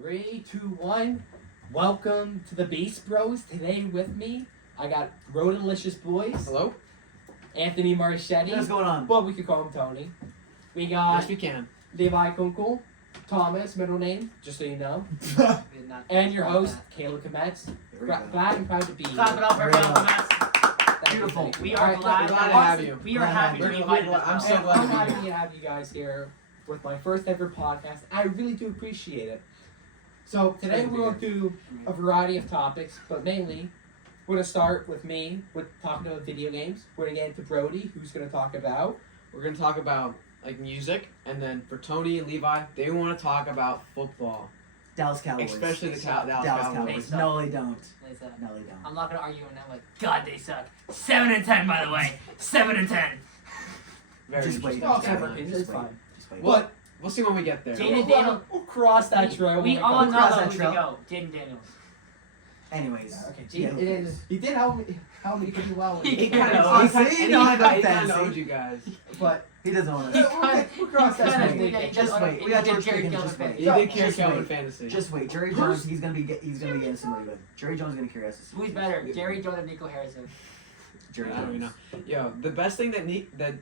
Three, two, one. Welcome to the Beast Bros. Today with me, I got Rodalicious Boys. Hello? Anthony Marchetti. What's going on? Well, we could call him Tony. We got Yes, we can. Levi Kunkel. Thomas, middle name, just so you know. And your host, Kayla Kometz. Glad and proud to be Clap it up for Very Kayla well. Kometz. Beautiful. We are glad to have you. We are Glad to happy have to you. be invited. I'm so And glad I'm to be happy here. to have you guys here with my first ever podcast. I really do appreciate it. So today we're going to do a variety of topics, but mainly we're going to start with me with talking about video games. We're going to get into Brody, who's going to talk about. We're going to talk about like music, and then for Tony and Levi, they want to talk about football. Dallas Cowboys. Especially the Dallas Dallas Cowboys. Cowboys. No, they don't. Lisa, No, they don't. I'm not gonna argue on that. Like, God, they suck. 7-10, by the way. 7-10. Very Just wait. interesting. Oh, Just okay, wait. it's Just fine. wait. Just wait. Well, we'll see when we get there. Jaden Daniels. We'll cross that trail. We when all come. know Cross that that we trail. can go. Jaden Daniels. Anyways. Okay, Yeah, it is. He did help me pretty well. He He can kind of know. See, no, I got he kind fancy. of owed you guys. But He doesn't want yeah, to. we'll cross that Just trail. wait. Yeah, he Just does- wait. he We got did George Jerry Pickens. Gilbert Just wait. You Yeah, did carry just Calvin wait. Fantasy. Just wait. Jerry Who's- Jones. He's gonna be getting somebody good. Jerry Jones is gonna carry us. Who's better, Jerry Jones or Nico Harrison? Jerry I don't even Jones. know. Yo, the best thing that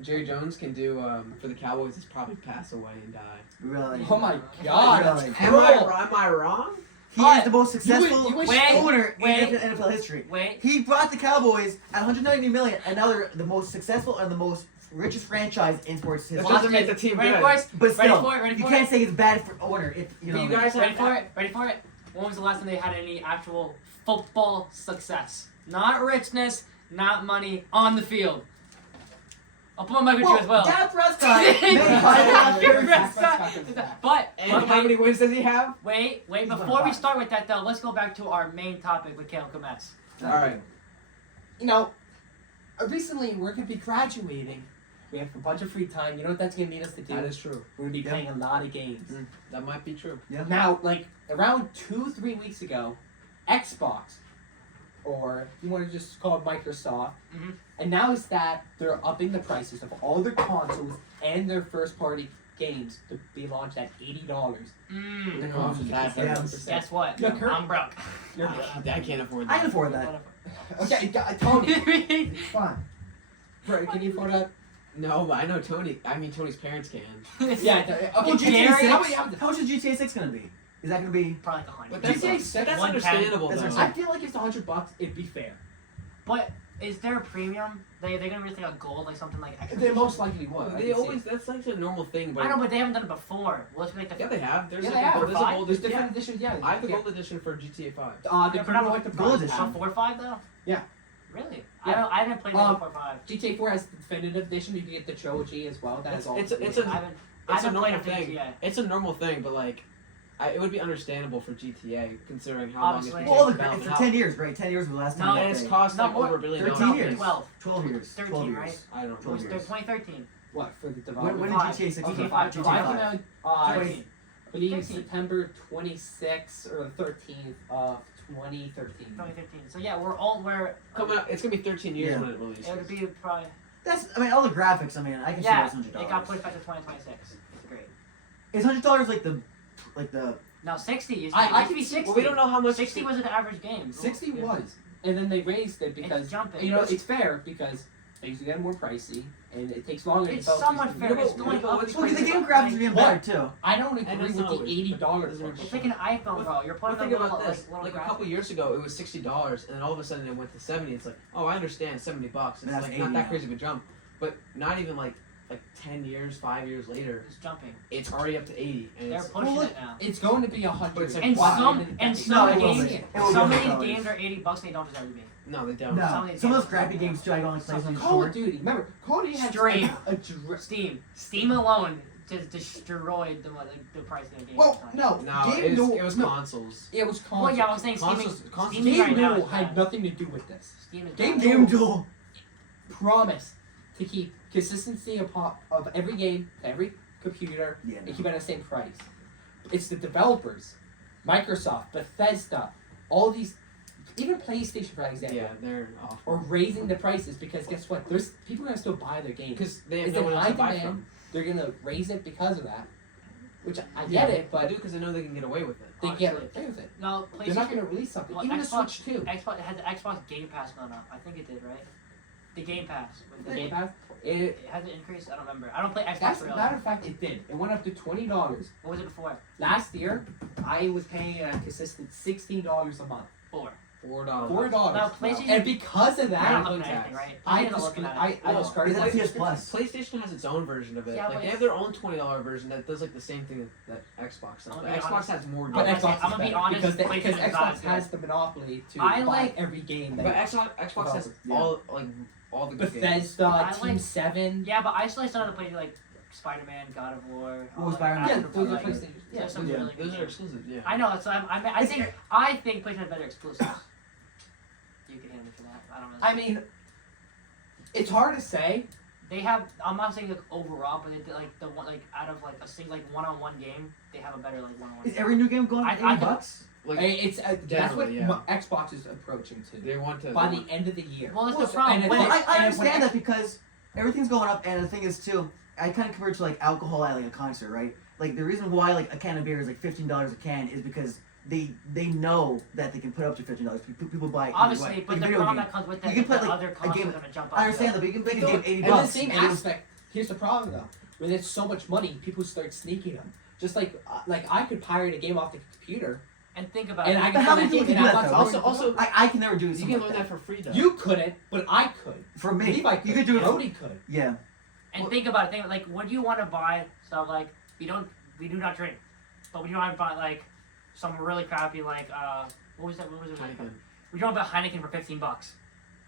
Jerry Jones can do for the Cowboys is probably pass away and die. Really. Oh my God, that's Really? cruel. Am I wrong? He But is the most successful you wish- owner wait. in NFL history. Wait. He brought the Cowboys at 190 million, and now they're the most successful and the most richest franchise in sports That history. doesn't make the team Ready good. for it? But still, Ready for it? Ready you for can't it? say he's bad for owner if you know. You what I mean. guys Ready have for it? Ready for it? When was the last time they had any actual football success? Not richness, not money on the field. I'll put my mic with you as well. Dak Prescott made five Dak years. Prescott. But And how many wins does he have? wait. He's won Before we five. start with that though, let's go back to our main topic with Kale Kometz. All right. You know, recently we're gonna be graduating. We have a bunch of free time. You know what that's gonna need us to do? That is true. We're gonna be Yeah. playing a lot of games. That might be true. Now, like around 2-3 weeks ago, Xbox, or you want to just call it Microsoft, Mhm. announced that they're upping the prices of all their consoles and their first-party games to be launched at $80. The Mmm. consoles That's- at 70%. Guess what? Yeah, Kurt. I'm broke. You're- I can't afford that. I can afford that. Okay, Tony, fine. Bro, can you afford that? No, but I know Tony. I mean, Tony's parents can. Yeah. Okay, Oh, GTA Jerry, 6? how about you have the How much is GTA 6 gonna be? Is that gonna be? Probably like 100. But that's, GTA but 6, that's 110. understandable That's though. I feel like it's $100. It'd be fair. But is there a premium? They're gonna release like a gold, like something like extra. They most likely would. I They can see always, it. that's like a normal thing, but I know, but they haven't done it before. Let's make the. yeah, they have. There's Yeah, like they a have. gold, there's a Five? gold There's edition. different editions. Yeah. I have the yeah. gold edition for GTA 5. They Yeah, put but out I'm- like the Gold price. edition. A 4 or 5 though. Yeah. Really? Yeah. I haven't played the 4 or 5. GTA 4 has the definitive edition. You can get the trilogy as well. That has all. It's three. a- I haven't. I It's a haven't normal played thing. yet. It's a normal thing, but like, it would be understandable for GTA considering how long it's Obviously. been Well, developed. for 10 years, right? 10 years was the last time. No, that And it's they- cost like No, more. over $1 billion. 13 years. 12. 12 years. 13, 12 years. right? I don't know. 12 years. 2013. What for the When development? did Five. GTA 6 Okay, come out? five. GTA Five 5. came out, 13. I believe 13. September 26th or 13th of 2013. 2013. So yeah, we're Coming up, it's gonna be 13 years Yeah. when it releases. It would be probably. That's, I mean, all the graphics, I mean, I can see Yeah, that's $100. it got pushed back to 2026. It's great. Is $100 like the, Now 60 used to, I it used to can be see- 60. Well, we don't know how much. 60 was an average game. 60 Yeah. was, and then they raised it because It's jumping. you know it's fair because things get more pricey and it takes longer. to It's develop somewhat these fair. games. It's going but up. what's well, the because game it's graphics are like- being What? better too. I don't And agree it's with not the always- $80 Well, push. It's like an iPhone, bro. You're Well, putting think a about little, this. like Like a graphics. couple years ago, it was $60, and then all of a sudden it went to 70. It's like, oh, I understand, $70. It's And that's like 80 not that now. crazy of a jump, but not even like 10 years, 5 years later, It's jumping. it's already up to 80. And They're it's, pushing Well, it now. It's going to be 100. But it's like, And why? some No, some it will games, be. It will some be of these $100. games are $80 and they don't deserve to be. no, they don't. Some No, of these some of those games- crappy games too. I don't like play on the Call of short. Duty. Remember, Call of Duty had Stream. a Steam alone just destroyed the price of the game. well, no, No, Game it was, Newell- it was no, consoles. it was Well, console. yeah, I was saying Consoles- Steam. consoles- Steam Game right now Newell is had bad. nothing to do with this. Steam is Game bad. Newell- Game Duel. Promise to keep consistency of every game to every computer Yeah. and keep it at the same price. It's the developers, Microsoft, Bethesda, all these, even PlayStation for example, Yeah, they're awful. are raising the prices because guess what? There's people are gonna still buy their games. Because they have It's no in one else high to buy demand. from. They're gonna raise it because of that. which I get it, I but do because they know they can get away with it. they Honestly. can't play with it. No, They're not PlayStation. going to release something. Well, Even the Xbox, Switch too. Xbox had the Xbox Game Pass gone up. I think it did, right? The Game Pass. The Game Pass. It, It has it increased. I don't remember. I don't play Xbox as for a real. matter of fact, it did. It went up to $20. What was it before? Last year, I was paying a consistent $16 a month. Four. $4. $4. Now, PlayStation- And because of They're that, not looking at tax. anything, right? I PlayStation's not looking at it. I discarded Is my that PS subscription. Plus? PlayStation has its own version of it. Yeah, like but they have their own $20 version that does like the same thing that Xbox does. I'm But gonna be Xbox honest. has more. But I'm games. gonna Xbox say- I'm is gonna be better honest, because PlayStation is Xbox not has good. the monopoly to I buy like- every game. But That Xbox has Yeah. all the good games. Bethesda, I Team like- 7. Yeah, but I still started to play like Spider-Man, God of War. Oh, all, like, Spider-Man. Yeah, Africa, those are like, PlayStation. Yeah, there's some yeah. really good Those are games. exclusive. Yeah. I know. So I think PlayStation has better exclusives. You can hit me for that. I don't really. I mean, it's hard to say. They have. I'm not saying like overall, but they, like the one like out of like a single like one-on-one game, they have a better like one-on-one. Is every new game going I- up I- $80? Like It's that's what generally, yeah. Xbox is approaching to they want to. by the end of the year. Well, that's Well, the problem. and Well, Well, I and when understand that because everything's going up, and the thing is too, I kind of compare it to like alcohol at like a concert, right? Like the reason why like a can of beer is like $15 a can is because they know that they can put up to $15. People buy it either Obviously, way. but Like the video problem game. that comes with You that, can is play, the like, other a consoles game- are gonna jump up. I understand that, but you can play the game $80. And in the same and it was- aspect, here's the problem though. When there's so much money, people start sneaking them. Just like I could pirate a game off the computer, And think about and it. I But can how play many that people game, can and do I'm that, not though? sorry. Also, I can never do you something can like learn that. that for free though. You couldn't, but I could. For me, Levi could. you could do it. Brody could. Yeah. And think about it. Think like, would you want to buy stuff like we do not drink, but would you want to buy like some really crappy like what was it? Heineken. Would you want to buy Heineken for $15?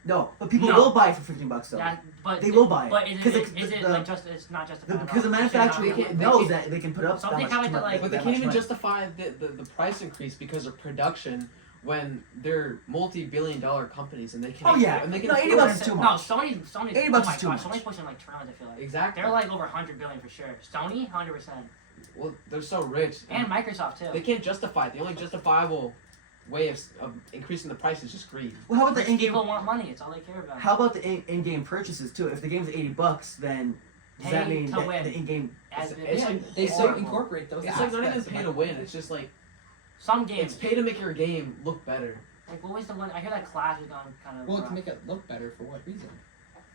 No, but people No. will buy it for $15 though. That, but They will buy it. But is 'Cause it, it's is it the- like just it's not justified? Because the at all. It's manufacturer not- they knows can't- that they can put up Something that have much, it to, like- But they that can't much even money. justify the price increase because of production when they're multi-billion-dollar companies and they can. Oh, yeah. And they can No, $80 afford is it. too No, much. Sony's $80 oh my is too gosh, much. Sony's pushing like trillions. I feel like Exactly. they're like over 100 billion for sure. Sony 100%, Well, they're so rich. and Microsoft too. They can't justify it. The only justifiable way of increasing the price is just greed. Well, how about the Rich in-game? people want money. It's all they care about. How about the in-game purchases too? If the game's $80, then does that Pay mean to that win. the in-game? As it's it- it's Yeah, like- they it's still like- incorporate those. It's like not even aspects of pay to win. It's just like some games. it's pay to make your game look better. Like what was the one? I hear that Clash has gone kind of. Well, to rough. make it look better for what reason?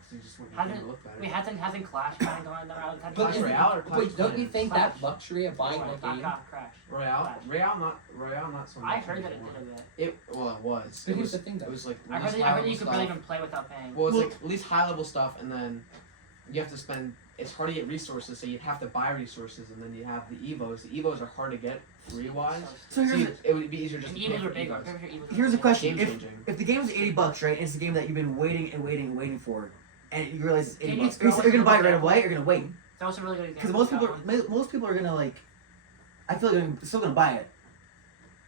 So you just want your Hasn't- game to look better. Wait, hasn't Clash kind of gone that route? Kind Clash is- Royale or Clash Wait, don't you Clans? think Clash. that luxury of buying the game? Crash. Royale? Clash. Royale not so much. I heard that it anymore. did a bit. Well, it was. But It here's was. the thing, though. It was like. I least heard high that level you could stuff. barely even play without paying. Well, it's Well- like at least high level stuff, and then you have to spend. It's hard to get resources, so you'd have to buy resources, and then you have the Evos. The Evos are hard to get free wise. So So here's it would be easier just And to pay Evos for were big. Evos. here's a question: Game if changing. if the game's $80, right, and it's a game that you've been waiting for, and you realize it's Can $80, you are throw you us gonna buy it right example? away or gonna wait? That was a really good Because example. most people are gonna like. I feel like they're still gonna buy it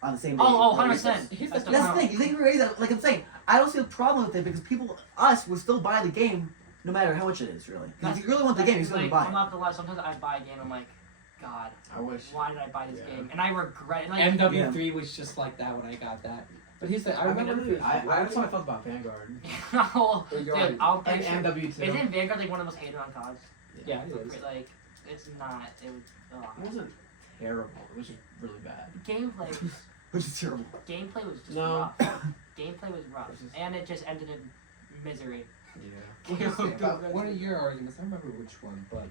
on the same day. Oh, Like, 100%. Here's That's the That's the problem. thing. You think you raise that? Like I'm saying, I don't see a problem with it because us, will still buy the game no matter how much it is. Really, 'cause if you really want the game, you're still gonna like, buy I'm it. not gonna lie. Sometimes I buy a game. I'm like, God, I wish. why did I buy this Yeah. game? And I regret it. Like, MW3 was just like that when I got that. But here's the. I remember. That's how I felt about Vanguard no, Or dude, you're- I'm pretty and sure. MW2. Isn't Vanguard like one of the most hated on CODs? Yeah, it is. Like, it's not. It was. It wasn't terrible. It was just really bad. Gameplay. Which is terrible. Gameplay was just No. rough. Gameplay was rough, It's just- and it just ended in misery. Yeah. One of your arguments, I don't remember which one, but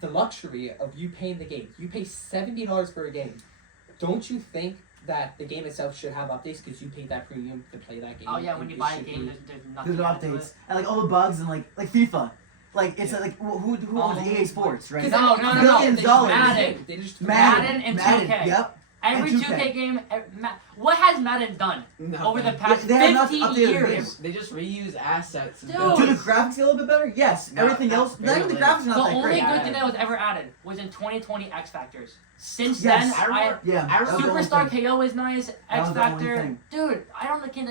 the luxury of you paying the game. You pay $70 for a game. Don't you think that the game itself should have updates because you paid that premium to play that game? Oh yeah, when and you it buy a should game, be- there's nothing. There's no added to updates it. and like all the bugs and like FIFA, like it's Yeah. like who owns Oh. EA Sports, right? No, no, no, no. Billions They of dollars. Madden. They just Madden and 2K. Yep. Every And 2K game, what has Madden done No, over the past They have not 15 updated years? They just reuse assets. And Dude. build- Do the graphics get a little bit better? Yes. No, Everything not else, not even the barely. graphics are The not that only great. good thing that was ever added was in 2020 X Factors. Since Yes. then, I remember- Yeah. I that was the only Superstar thing. KO is nice. X was the only Factor, thing. dude. I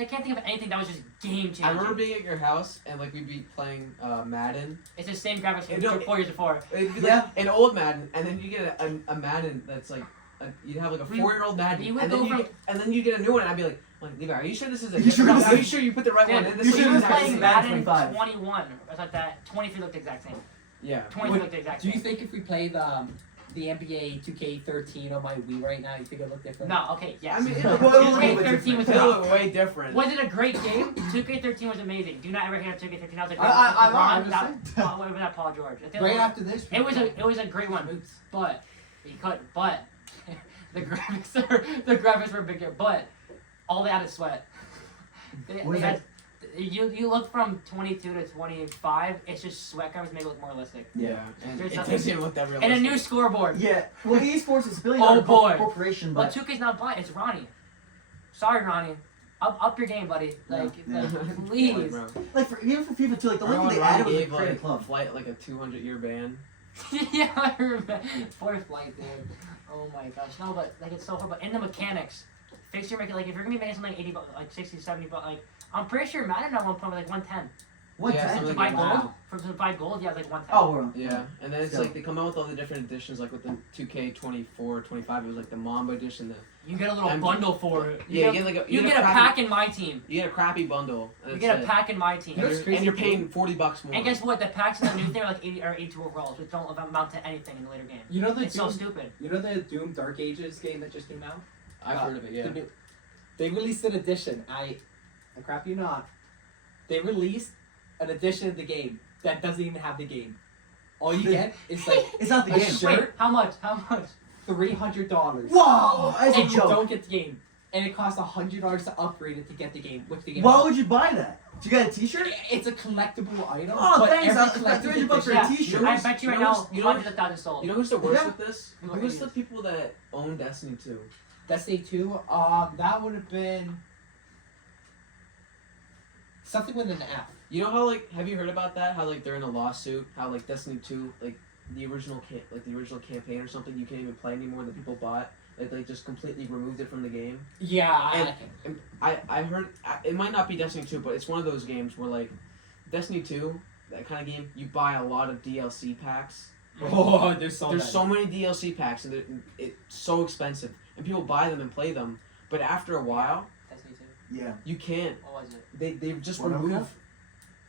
can't think of anything that was just game changing. I remember being at your house and like we'd be playing Madden. It's the same graphics It from don't- 4 years before. It'd be like Yeah. an old Madden, and then you get a Madden that's like you'd have like a We- 4-year-old Madden, we would and then go you from- get, and then you get a new one. And I'd be like, Levi, are you sure this is a You sure different? this Are you is- sure you put the right one in? Dude, This you is should we were just have playing seen Madden 25. 21. Or like that. 23 looked the exact same. Yeah. 23 looked the exact Do same. you think if we played the NBA 2K13 on my Wii right now, you think it look different? No, okay, yes. I mean, it Well, it'll look a 2K13 was It'll look way different. Was it a great game? 2K13 was amazing. Do not ever hate on 2K13. That was a great I'm one. just saying. What was that, Paul George? I think Right it was- after this, It was a great one, but the graphics were bigger, but all they had is sweat. What is had, you look from 22 to 25, it's just sweat graphics make it look more realistic. Yeah, and There's it nothing- doesn't even look that realistic. And a new scoreboard. Yeah. Well, esports is a billion Oh, dollar boy. corporation, But but 2K's not buying. It's Ronnie. Sorry, Ronnie. Up your game, buddy. Like, Yeah. please. Bro. like for even for FIFA 2, like the Remember only thing they when added Ronnie was a gave creative like club. Flight like a 200-year ban? Yeah, I remember. Poor Flight, dude. Oh my gosh. No, but like it's so hard. But in the mechanics, fix your mechanic. Like if you're gonna be making something like 80 bucks, like 60, 70 bucks, like I'm pretty sure Madden at one point was like 110. What? Yeah, Yeah, something To like buy that. gold, to buy gold, yeah, it's like 110. Oh, well, Yeah, and then it's Still. like they come out with all the different editions, like with the 2K24, 25. It was like the Mamba edition. You get a little I'm- bundle for it. Yeah, get, you get like a you get a crappy, pack in my team. You get a crappy bundle. And You that's get a it. pack in my team. You know what's And crazy you're too? paying $40 more. And guess what? The packs in the new thing are like 80 or 82 overalls, which don't amount to anything in the later game. You know the It's so Doom, stupid. you know the Doom Dark Ages game that just came out? I've heard of it. Yeah. The new- They released an edition. I crap you not. They released an edition of the game that doesn't even have the game. All you get is like it's not the A game. shirt. Wait, how much? How much? $300. Whoa, that's a And you joke. don't get the game. And it costs $100 to upgrade it to get the game, which the game. Why would you buy that? Do you got a T-shirt? It's a collectible item. Oh, but thanks. every I'll- collectible $300 for a edition- Yeah, T-shirt. I bet you right now, you know- hundreds of thousands sold. You know who's the worst Yeah. with this? Look Who's at the this. people that own Destiny 2? Destiny 2, that would have been something with an F. You know how like have you heard about that? How like they're in a lawsuit? How like Destiny 2, like the original campaign or something, you can't even play anymore that people bought. Like they just completely removed it from the game. Yeah, And I heard it might not be Destiny 2, but it's one of those games where like Destiny 2, that kind of game, you buy a lot of DLC packs. oh, there's so There's many. so many DLC packs and it's so expensive, and people buy them and play them. But after a while, Destiny 2. Yeah. you can't. What was it? They just What, remove. Oka?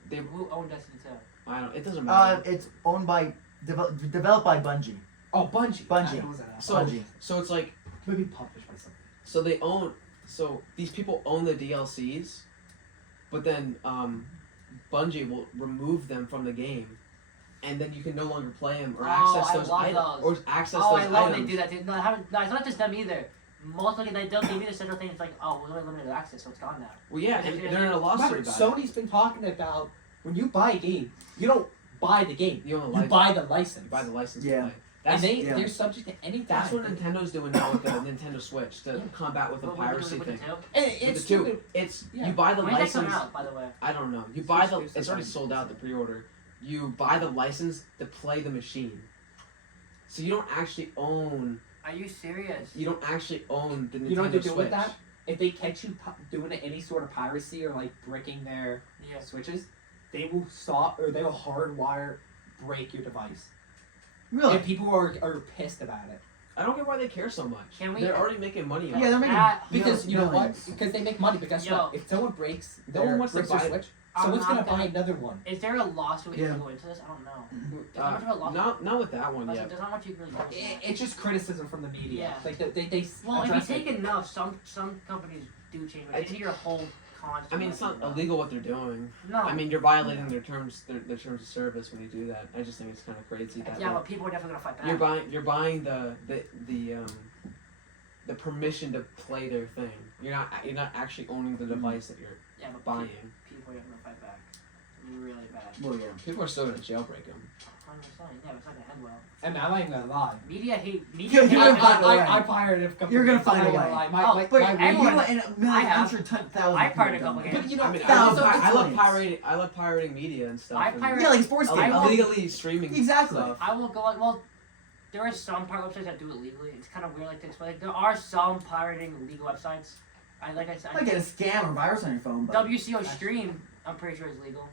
They Who owned Destiny 2? I don't. It doesn't matter. It's owned by developed by Bungie. Oh, Bungie. Bungie. I know that. So- Bungie. So it's like Maybe published by something. so they own. So these people own the DLCs, but then Bungie will remove them from the game, and then you can no longer play them or Oh, access I those love items those. or access Oh, those I love items. when they do that. Too. No, I haven't, no, it's not just them either. Most of they'll give you the central thing. It's like, oh, we're only limited access, so it's gone now. Well, yeah, and they're in a lawsuit Remember, about it. Sony's been talking about when you buy a game, you don't buy the game. You own the You license. buy the license. You buy the license Yeah. to play. That's yeah. They're subject to any that's time. what Nintendo's doing now with the Nintendo Switch to combat with the What- what- piracy what- thing. what- And With it's the two, stupid. it's Yeah. you buy the When did that license. come out, by the way? I don't know. You buy the. Switch It's already sometime. sold out the pre-order. You buy the license to play the machine, so you don't actually own. Are you serious? You don't actually own the Nintendo You know what they do Switch. with that? If they catch you doing any sort of piracy or like breaking their Yeah. switches, they will stop or they will hardwire break your device. Really? And people are pissed about it. I don't get why they care so much. Can we- They're already making money. Yeah, they're making Because you know what? millions. Because they make money. But guess Yo. what? If someone breaks No their, one wants to breaks their buy it. switch, I'm someone's not gonna buy gonna- another one. Is there a lawsuit we Yeah. can go into this? I don't know. There's not much of a lawsuit. Not with that one yet. There's not much you can really go into. It's just criticism from the media. Yeah. Like they Well, if you address take it. enough, some companies do change. But It's- into your whole concept. I mean, it's not illegal what they're doing. No. I mean, you're violating their terms of service when you do that. I just think it's kind of crazy that yeah, way. but people are definitely gonna fight back. You're buying the permission to play their thing. You're not actually owning the device that you're yeah, but buying. people are gonna fight back. Really bad. Well, yeah. People are still gonna jailbreak them. 100%. Yeah, but it's not gonna end well. And I'm not even gonna lie. Media hate. You're Media gonna hate. find a way. I pirated a couple You're gonna games, I'm find a not gonna way. lie. My, Oh, my, But my everyone- you and I have. I'm sure 10,000. I pirated people a couple have done But you know, I mean, Thousands. I love pirating media and stuff. I and pirate- that. Yeah, like sports I games. will- illegally streaming Exactly. stuff. I will go like, well, there are some pirate websites that do it legally. It's kind of weird like to explain. Like, there are some pirating legal websites. Like I said, Like get a scam or virus on your phone, but WCO Stream, I'm pretty sure is legal.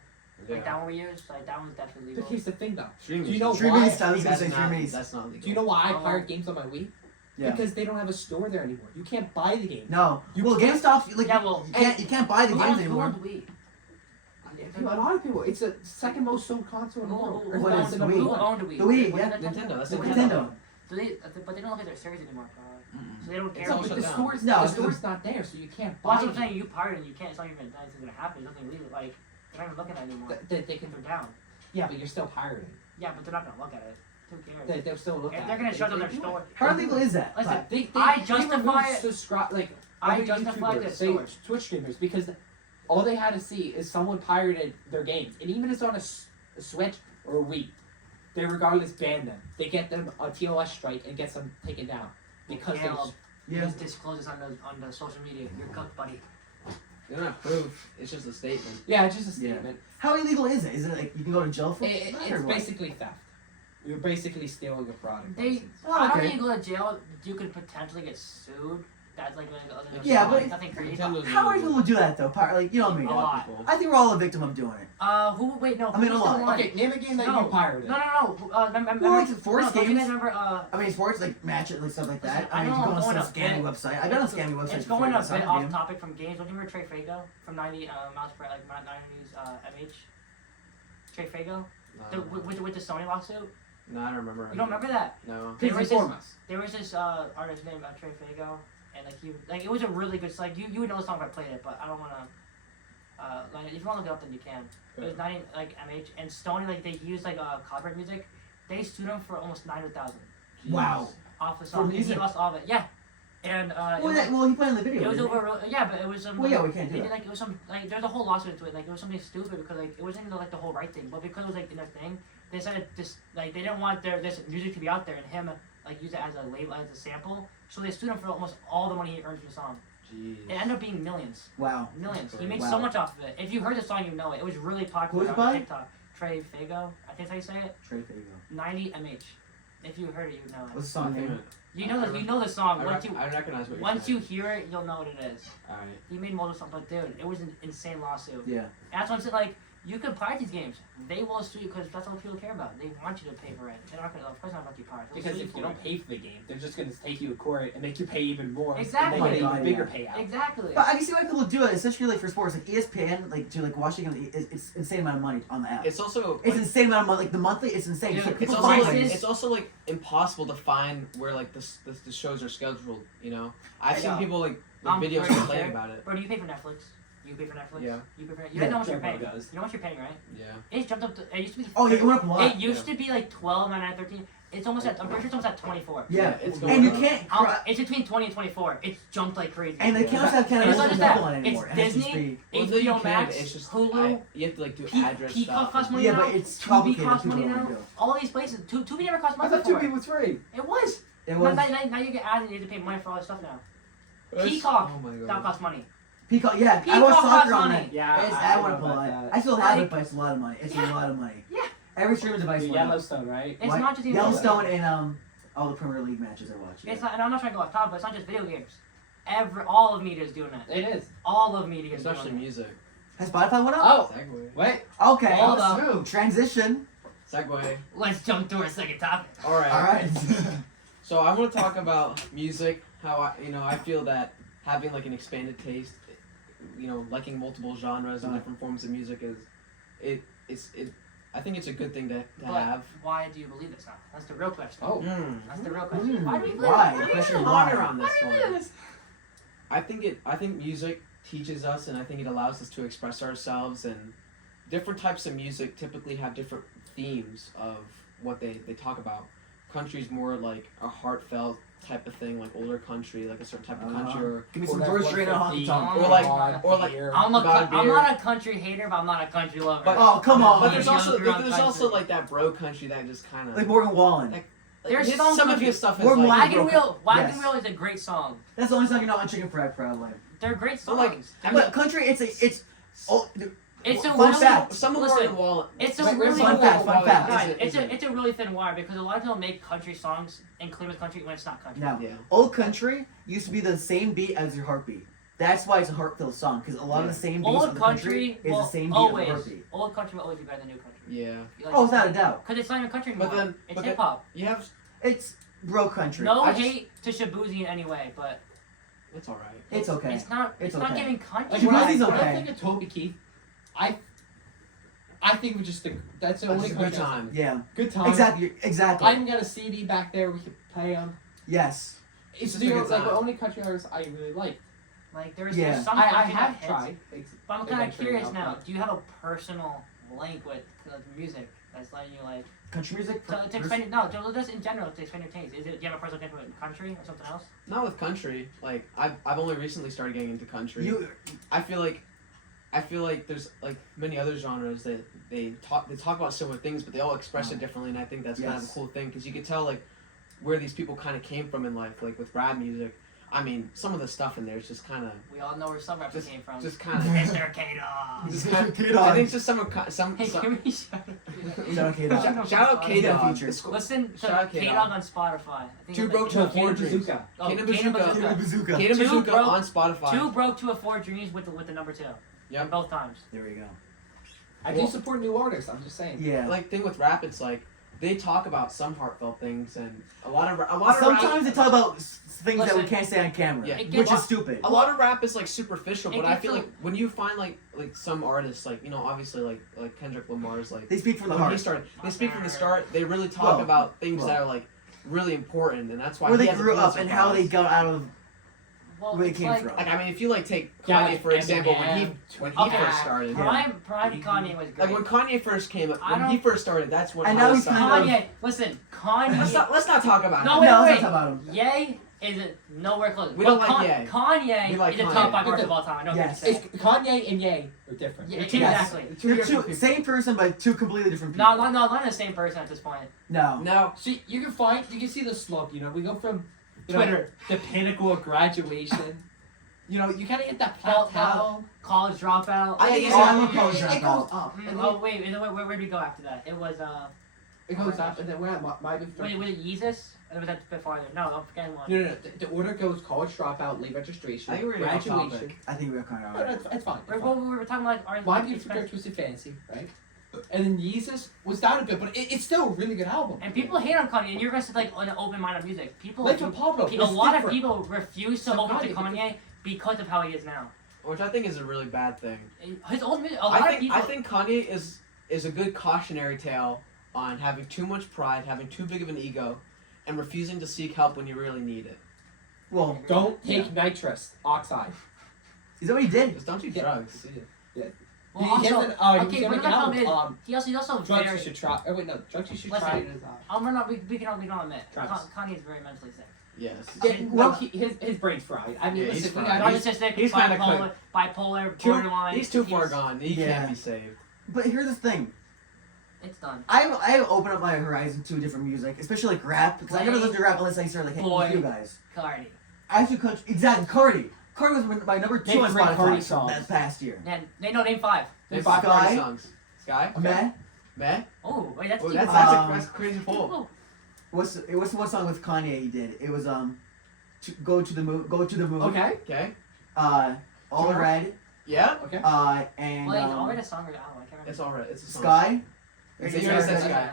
Like Yeah. that one we use, like that one's definitely But legal. here's the thing though. Streaming. Do you know Streaming why? is- I was gonna That's say not, streaming. that's not legal. Do you know why I Oh. pirate games on my Wii? yeah. Because they don't have a store there anymore. You can't buy the game. No. You Well, can't- GameStop, like Yeah, well, you can't buy the Who games owns- who anymore. owns Wii? A lot of people. It's the second most sold console in the world. Or What that's is the number Wii? Who one. owned Wii? The Wii, Was it yeah. Nintendo, that's The Nintendo. Nintendo. Do they? But they don't look at their series anymore, probably. Mm-mm. So they don't care. It's all But shut the down. store's No, the it's- store's not there, so you can't Well, buy that's what I'm it. saying. You pirate and you can't. It's not even. Nothing's gonna happen. There's nothing legal. Like they're not even looking at it anymore. They can. They're down. Yeah, but you're still pirating. Yeah, but they're not gonna look at it. Who cares? They'll still look If at they're it. gonna shut They down their do it. store. How illegal is that? Listen, They I justify remove it. subscribe like I other justify YouTubers, the say store. Twitch streamers because all they had to see is someone pirated their games, and even if it's on a Switch or a Wii, they regardless ban them. They get them a TOS strike and gets them taken down because they. Caleb, Yeah. just disclose this on the social media. You're cooked, buddy. They don't have proof. It's just a statement. Yeah, it's just a Yeah. statement. How illegal is it? Is it like you can go to jail for that or It's what? basically theft. You're basically stealing a product. They. license. Oh, I don't okay. think you go to jail. You could potentially get sued. That's like other than Yeah, fraud, but nothing crazy. Nintendo's How are illegal. people who do that though? Like you know me. A dog. lot. People. I think we're all a victim of doing it. Who? Wait, no. I mean, who's a the lot. one? Okay, name a game that No. you pirated. No. Remember, Well, like sports don't you games. guys remember? I mean, sports like match it, like stuff like that. Listen, I mean, I you know go on I'm some going scammy a bit- website. I've been on scammy websites. It's before going you a get signed bit up, off dude. topic from games. Don't you remember Trey Fago from 90 miles per like 90s MH? Trey Fago, No, with the Sony lawsuit. no, I don't remember. You don't remember that? No. There Please was inform this- us. There was this artist named Trey Fago, and like it was a really good like you would know the song if I played it, but I don't wanna. Like if you wanna look it up, then you can. It was 90 like MH and Sony like they used like copyright music. They sued him for almost 900,000 Wow. off the For song. And he music? lost all of it. Yeah, and Well, he put it in the video. it was didn't he? over. Yeah, but it was some. Well, yeah, we can't do They that. did, like it was some like there's a whole lawsuit into it. Like it was something stupid because like it wasn't even like the whole right thing, but because it was like in their thing, they decided this like they didn't want this music to be out there and him like use it as a label as a sample. So they sued him for almost all the money he earned from the song. Jeez. It ended up being millions, Wow. millions. That's He made great. so Wow. much off of it. If you heard the song, you know it. It was really popular Who's it on by? TikTok. Trey Fago, I think that's how you say it. Trey Fago. 90 MH. If you heard it, you would know it. What's the song name? You know the song. Once you I recognize what you're once saying. you hear it, you'll know what it is. Alright. He made multiple songs, but dude, it was an insane lawsuit. Yeah. And that's what I'm saying, like, you can pirate these games. They will sue you because that's what people care about. They want you to pay for it. They're not gonna, of course not about you pirate. They'll Because sue if for you don't it. pay for the game, they're just going to take you to court and make you pay even more. Exactly. And they get Oh an my even God, bigger payout. Exactly. But I can see why people do it, especially like for sports, like ESPN, like to like watching it's insane amount of money on the app. It's also It's insane amount of money. Like the monthly, it's insane. Dude, So It's people also find like, things. it's also like impossible to find where like the shows are scheduled. You know, I've I seen know. people like I'm videos pretty complaining sure. about it. Bro, do you pay for Netflix? You pay for Netflix? Yeah. You pay for You Yeah, don't know what you're Joe paying. Blow does. You know what you're paying, right? Yeah. It's jumped up to, it used to be Oh, yeah, it went up a lot. It used to be like 12, 99, 13. It's almost at, I'm pretty sure it's almost at 24. Yeah, it's and going you up. can't. It's between 20 and 24. It's jumped like crazy. And the accounts have kind And of it's not no just that. mobile anymore. It's It has to just Disney, be- Well, no, you HBO can, Max, it's just Hulu, you have to like do Peacock address costs stuff. money Yeah, now. but it's Tubi complicated. costs People money don't now. wanna do. All these places. Tubi never cost I money thought before. Tubi was free. It was. It Now, was now you get added. You have to pay money for all this stuff now. It's- Peacock. Oh my That god. costs money. Peacock. Yeah, I Peacock watch costs soccer on money. it. Yeah, It's, I I know want to pull about it. that. I still have Like- it, but it's a lot of money. It's Yeah. a lot of money. Yeah. Every streaming device. The went up. Yellowstone, right? It's What? not just even Yellowstone and all the Premier League matches I watch. It's not, and I'm not trying to go off topic, but it's not just video games. All of media is doing it. It is. All of media is Especially doing it. music. Has Spotify went up? Oh, Segway. wait. Okay. Hold up. Smooth. Transition. Segway. Let's jump to our second topic. All right. All right. So I want to talk about music. How I feel that having like an expanded taste, liking multiple genres and different forms of music is I think it's a good thing to But have. why do you believe this now? That's the real question. Oh. That's the real question. Mm, Why do we believe why? it? The Why question do is we why? Ponder on this Why do we believe one. this? I think music teaches us, and I think it allows us to express ourselves. And different types of music typically have different themes of what they talk about. Country's more like a heartfelt type of thing, like older country, like a certain type of country, or Give me Or some that's George what Strait off the 50 top. Or like- beer. I'm God, beer. not a country hater, but I'm not a country lover. But- Oh, come on. But there's I'm also younger on there's also country. like that bro country that just kind of Like Morgan Wallen. Like, There's his- some some of country- his stuff is We're like Wagon Wagon Yes. Wheel is a great song. That's the only song you know on Chicken Fried Proudly. They're great But, songs. like, But country, it's oh, it's a fun really, fact. some of Listen, Morgan Wallen. it's a Wait, really fun fact, fun fact. Guys, it's a really thin wire because a lot of people make country songs and claim it's country when it's not country. No. Yeah. Old country used to be the same beat as your heartbeat. That's why it's a heartfelt song because a lot of the same beats Old of the country is will the same beat always, of the heartbeat. old country will always be better than new country. Yeah. Oh, without a doubt. Because it's not even country But anymore. then- it's but hip hop. You have It's bro country. No I just- hate to Shabuzi in any way, but it's all right. It's okay. It's not. It's not okay. giving country. Like, Shabuzi's when I okay. think of Toby Keith, I I think we just think that's the It's only a good country. time. Yeah. Good time. Exactly. I even got a CD back there we could play on. Yes. It's just the a good like the time. only country artist I really like. Like there's Yeah. some I country that have hits, tried. but I'm kind of eventually curious enough, now. but- Do you have a personal link with music that's letting you like Country music. to expand? No, just in general to expand your taste. Is it? Do you have a personal link with country or something else? Not with country. Like I've only recently started getting into country. I feel like there's like many other genres that they talk about similar things, but they all express it differently, and I think that's kind of a Yes. cool thing because you can tell like where these people kind of came from in life. Like with rap music, I mean, some of the stuff in there is just kind of We all know where some rappers came from. just kind of. Mr. K-Dog. Just kind K-Dog. I think it's just some. Hey, some can we shout out Shout out K-Dog. shout out K-Dog. Feature. The school- Listen Shout out to K-Dog. K-Dog on Spotify. I think Two it's broke like, to a four Kane dreams. Bazooka. oh, Kane Kane Bazooka. Bazooka. Kane Two Bazooka broke- on Spotify. Two broke to a four dreams with the number two. Yep. Both times. There we go. I do support new artists. I'm just saying. Yeah. Like thing with rap, it's like they talk about some heartfelt things and a lot of Sometimes they talk about things that we Listen, can't say on camera, Yeah. It which gets- is stupid. a lot of rap is like superficial, It but I gets feel a- like when you find like some artists, like obviously like Kendrick Lamar's like They speak from the when he heart. started, they speak from the start. They really talk Well, about things well. that are like really important, and that's why Where he they has a grew up Pulitzer and how they Prize. got out of Well, where they it's came like, from. Like I mean, if you like take Yeah, Kanye like for example, when he Eminem, first started, Prime Kanye was great. like when Kanye first came up, I when he don't- first started, that's when And I now was he's kind of- Kanye, listen, Kanye. Let's not talk about No, it. wait, No, wait. let's not talk about him. Ye is it nowhere close. We don't But like Ye. Kanye We like is a Kanye. top 5 artist of all time. I know Yes. what It's Kanye and Ye are different. Yeah, They're two- exactly. Two They're different two, people. same person, but two completely different people. No, not the same person at this point. No. No, See, you can see the slope. We go from Twitter. the pinnacle of graduation. You kind of get that Felt plateau. College dropout. I think Yeah, it's yeah, all- I'm a college it dropout. goes up. And Oh wait, and then where did we go after that? It was it goes up, and then we're at my was it Yeezus? Or was that a bit farther? No, I'm forgetting one. No. The order goes college dropout, late registration, I think we're getting off graduation. topic. I think we're kind of No, it's fine. We were talking like our My Beautiful Dark Twisted Fantasy, right? And then Yeezus was down a bit, but it's still a really good album. and people hate on Kanye, and you're gonna say like an open mind on music. People, Like with Pablo, a it's lot of different. people refuse to So open up to Kanye- Kanye because of how he is now. which I think is a really bad thing. His old music, a lot of people. I think Kanye is a good cautionary tale on having too much pride, having too big of an ego, and refusing to seek help when you really need it. Well, Don't take nitrous oxide. is that what he did? Just don't do Yeah. drugs. Well, He also, hasn't- he okay, was but gonna the make an problem is album. he's also Drugs you very. should try. Oh wait, no, drugs you should Listen, try. Is, We're not. We can all admit. Drugs. Kanye is very mentally sick. Yes. his brain's fried. I mean, Yeah, he's listen, we fried. got- Narcissistic, he's kinda bipolar, borderline. He's too far gone. He Yeah. can't be saved. But here's the thing. It's done. I've opened up my horizon to different music, especially like rap, because I never listened to rap unless I started like hanging with Boy. you guys. Cardi. I actually country exactly Cardi. Cardi was my number 2 Name on 3 Cardi Spotify songs. that past year. And they know name 5. Name Sky? 5 Cardi songs. Sky? Man, Man? Oh wait, that's Oh, deep. that's a crazy pull. Oh, what's the one song with Kanye he did? It was go to the moon. Okay. Okay. All Red. Yeah. Okay. And wait, already a song or album? I can't remember. It's alright. It's a song. Sky. It's It's a Sky. Sky. Sky.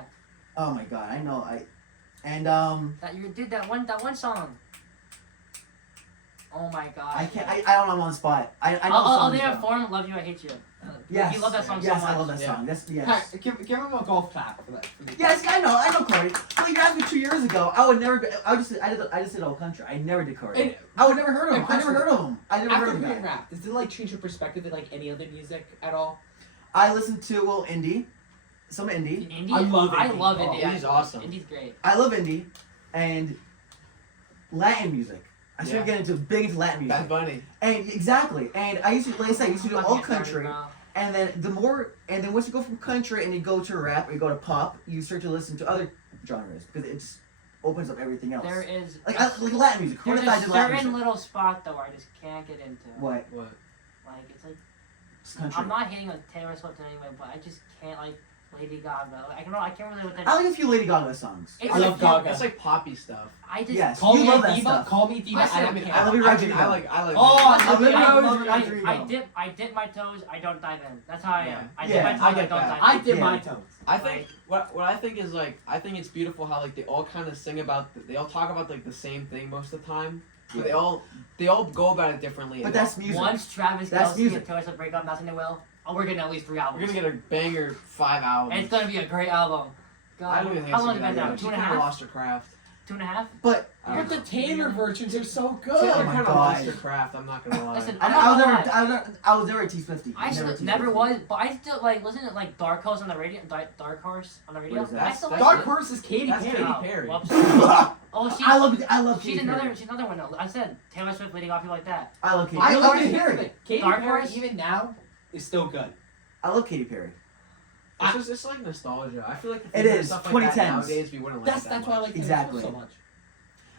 Oh my god, I know. And That you did that one song. Oh my god. I can't. I don't know. I'm on the spot. I know. the Oh, songs, they have though. Form, Love You, I Hate You. Yes. You love that song Yes, so much. I love that Yeah. song. That's yes. Hi, give him a golf clap for that. Yes, I know Cardi. Well, you asked me 2 years ago. I would never. I just did all country. I never did Cardi. And I would never heard of and him. I never heard of him. I never after heard of hearing him. rap, does it like change your perspective of like any other music at all? I listened to indie, some indie. Indie? I love I indie. love Oh, indie. indie's awesome. Indie's great. I love indie, and Latin music. I started Yeah. getting into big into Latin Bad music. Bunny. And exactly. And I used to, like I said, I used to do all Fucking sorry, country. bro. And then once you go from country and you go to rap or you go to pop, you start to listen to other genres because it just opens up everything else. There is Like Latin music. Who there's if I a did Latin certain music? little spot though where I just can't get into. What? What? Like it's like It's country. I'm not hating on Taylor Swift anyway, but I just can't like Lady Gaga. I can't really with that. I like a few Lady Gaga songs. It's I love like, Gaga. It's like poppy stuff. I just Yes. Call You me love a that diva. stuff. Call me diva. Listen, I mean, okay. I love you, I Rodrigo. like. Oh, I love you, I Rodrigo. dip my toes. I don't dive in. That's how I am. I Yeah, dip my I toes. I get don't that. dive I in. did Yeah. my toes. I think what I think is like I think it's beautiful how like they all kind of sing about they all talk about like the same thing most of the time, but they all go about it differently. But and that's music. Once Travis That's Kelce music. and Taylor Swift break up, nothing they will. Oh, we're getting at least 3 We're albums. gonna get a banger 5 albums. And it's gonna be a great album. I God, don't even think how it's long a has it good been now? idea. She 2.5? kind of lost her craft. 2.5? But I But don't the know. Taylor versions are so Taylor good. Oh my kind of God. lost her craft. I'm not gonna lie. Listen, I, I'm I was not never, gonna lie. I was never a T-Swifty. I still T-Swifty. never was, but I still like listen to like Dark Horse on the radio. Dark Horse on the radio. What is that? I still like Dark it. Horse is Katy That's Perry. Katy Oh, Perry. whoops. I Oh, love she's Katy another. Perry. She's another one. Though. I said Taylor Swift, Lady Gaga, people like that. I love Katy. I Perry. love Katy Katy Perry. Perry. Katy Dark Perry, Horse? even now, is still good. I love Katy Perry. It's like nostalgia. I feel like if It we heard is, stuff like that 2010s. nowadays, we wouldn't like That's it that why I much. like Taylor Exactly. Swift so much.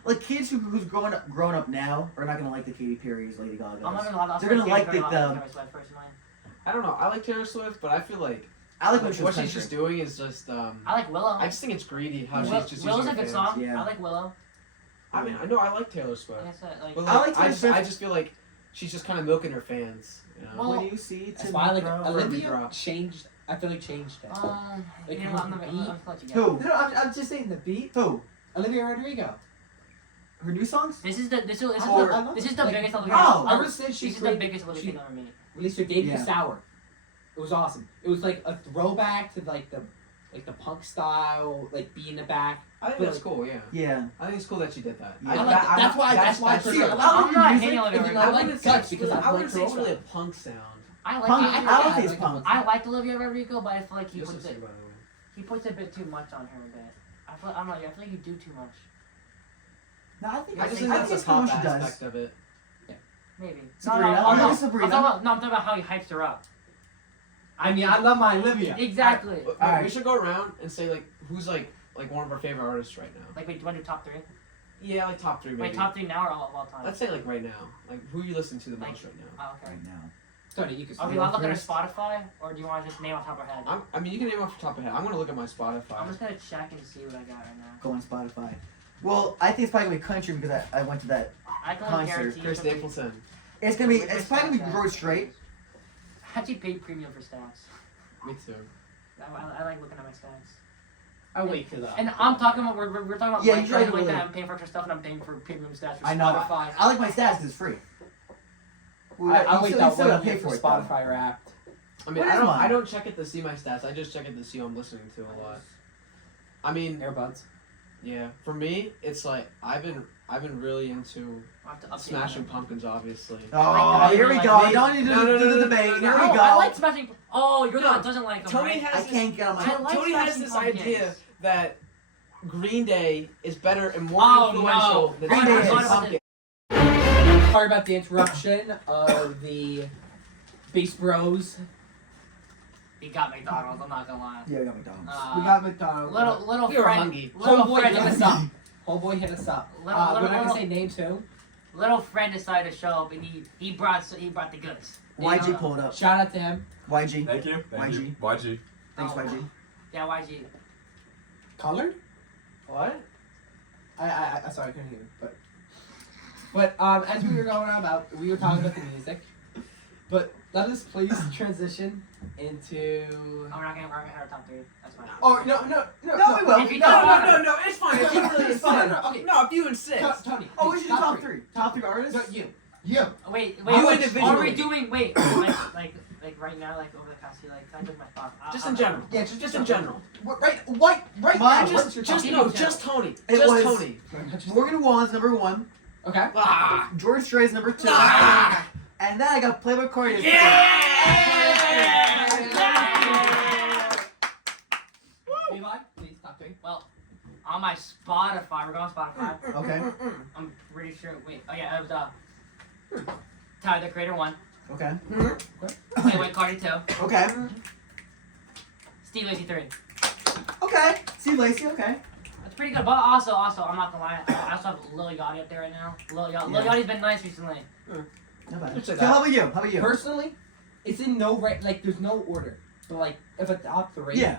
Like kids who's grown up now are not gonna like the Katy Perry's, Lady Gaga's. I'm not gonna lie. They're gonna like Taylor the- Swift personally. I don't know. I like Taylor Swift, but I feel like I like when she what was she's just doing is just. I like Willow. I just think it's greedy how Will- she's just Willow's using a her good fans. song. Yeah. I like Willow. I mean, I know I like Taylor Swift, Like I said, like but I like I Taylor just Swift. I just feel like she's just kind of milking her fans. You know? Well, When you see That's why I like tomorrow- Olivia drop. changed. I feel like changed it. Like, you know, I'm her gonna beat. let you go. Who? No, I'm just saying the beat. Who? Olivia Rodrigo. Her new songs? This is the this is I Or- love this it. is the Like, biggest Olivia. Oh, ever since she This is the played- biggest Olivia she thing ever made. released her debut Yeah. Sour. It was awesome. It was like a throwback to like the punk style, like beat in the back. I think But, that's cool. Yeah, Yeah. I think it's cool that she did that. Yeah. I like that. That's why. That's why. that's personally, true. I I'm like not music, hating Olivia and Rodrigo. I I like wouldn't Guts say because I wouldn't say it's her really a own. punk sound. I like Punk- I, I don't Yeah, think it's like punk. I liked Olivia Rodrigo, but I feel like he Just puts to say, it by the way. he puts a bit too much on her a bit. I don't know. I feel like you do too much. No, I think I just think I that's think the it's cool pop what she does. aspect of it. Maybe. Sabrina. No, Oh, no, maybe Sabrina. I'm talking about how he hypes her up. I mean, I love my Olivia. Exactly. But Alright. We should go around and say like who's like one of our favorite artists right now. Like, wait, do you want to do top 3? Yeah, like top 3 maybe. Wait, top 3 now or all of all time? Let's say like right now. Like who you listen to the Like- most right now? Oh, okay. Right now. Tony, you can. Are we go allowed to look at our first. Spotify, or do you want to just name off the top of our head? I mean, you can name off the top of your head. I'm gonna look at my Spotify. I'm just gonna check and see what I got right now. Go on Spotify. Well, I think it's probably gonna be country because I went to that. I can Concert, guarantee Chris it'll be- Stapleton. It's gonna be. Wait, It's probably gonna be Spotify. George Strait. I actually paid premium for stats. Me too. I like looking at my stats. I wait till the. And I'm talking about we're talking about Yeah, like, you try to like really- that. I'm paying for extra stuff and I'm paying for premium stats for I know. Spotify. I like my stats because it's free. I wait you that still one gotta pay year for for it. though. Spotify Wrapped. I mean, What is I don't. mine? I don't check it to see my stats. I just check it to see who I'm listening to a lot. I mean, Earbuds. yeah. For me, it's like I've been really into I'll have to update Smashing that. Pumpkins, obviously. Oh, here we like go. me. Don't need to No, do no, the no, debate. no, Here no, we go. I like Smashing. Oh, you're the No, one that doesn't like them, Tony right? has I can't get on my. I like Tony has Smashing this Pumpkins. idea that Green Day is better and more Oh, influential no. than Green Day is. Smashing Pumpkins. Sorry about the interruption of the Bass Bros. He got McDonald's. I'm not gonna lie. Yeah, we got McDonald's. We got McDonald's. Little We were friend, hungry. little Homeboy friend, hit us decided- up. Homeboy hit us up. Little- We're not little- gonna say names too. little friend decided to show up and he brought the goods. YG Yeah. pulled up. Shout out to him. YG. Thank you. Thank YG. you. YG. Thanks, Oh. YG. Yeah, YG. Colored? What? I sorry, I couldn't hear. But as we were going on about, we were talking about the music. But let us please transition into. Oh, we're not gonna have our top 3. That's fine. Oh no. No, we will. If you No, don't- No, it's fine. If you really It's fine. Okay. No, if you insist. Tony. Oh, we should do top top three. three. Top three artists. No, you. Wait. You Are individually. we doing? Wait. Like right now, like over the past few, like, can I look my thoughts? Just in general. Yeah, Just in general. Right Mine now. just- what's your Just top no, three? just Tony. It Just was- Tony. Morgan Wallen's number 1. Okay. Ah. George Strait's number 2. Ah. And then I got Playboy Cardi. as Levi, please top 3. Well, on my Spotify, we're going on Spotify. third. Okay. I'm pretty sure. Wait. Oh yeah, it was Tyler the Creator 1. Okay. Playboy Cardi 2. Okay. Steve Lacy 3. Okay. Steve Lacy. Okay. That's pretty good. But also, I'm not gonna lie. I also have Lil Yachty up there right now. Lil Yachty's been nice recently. Not bad. I'd say So that. how about you? How about you? Personally, it's in no right. Like, there's no order. But like, if a top 3, Yeah.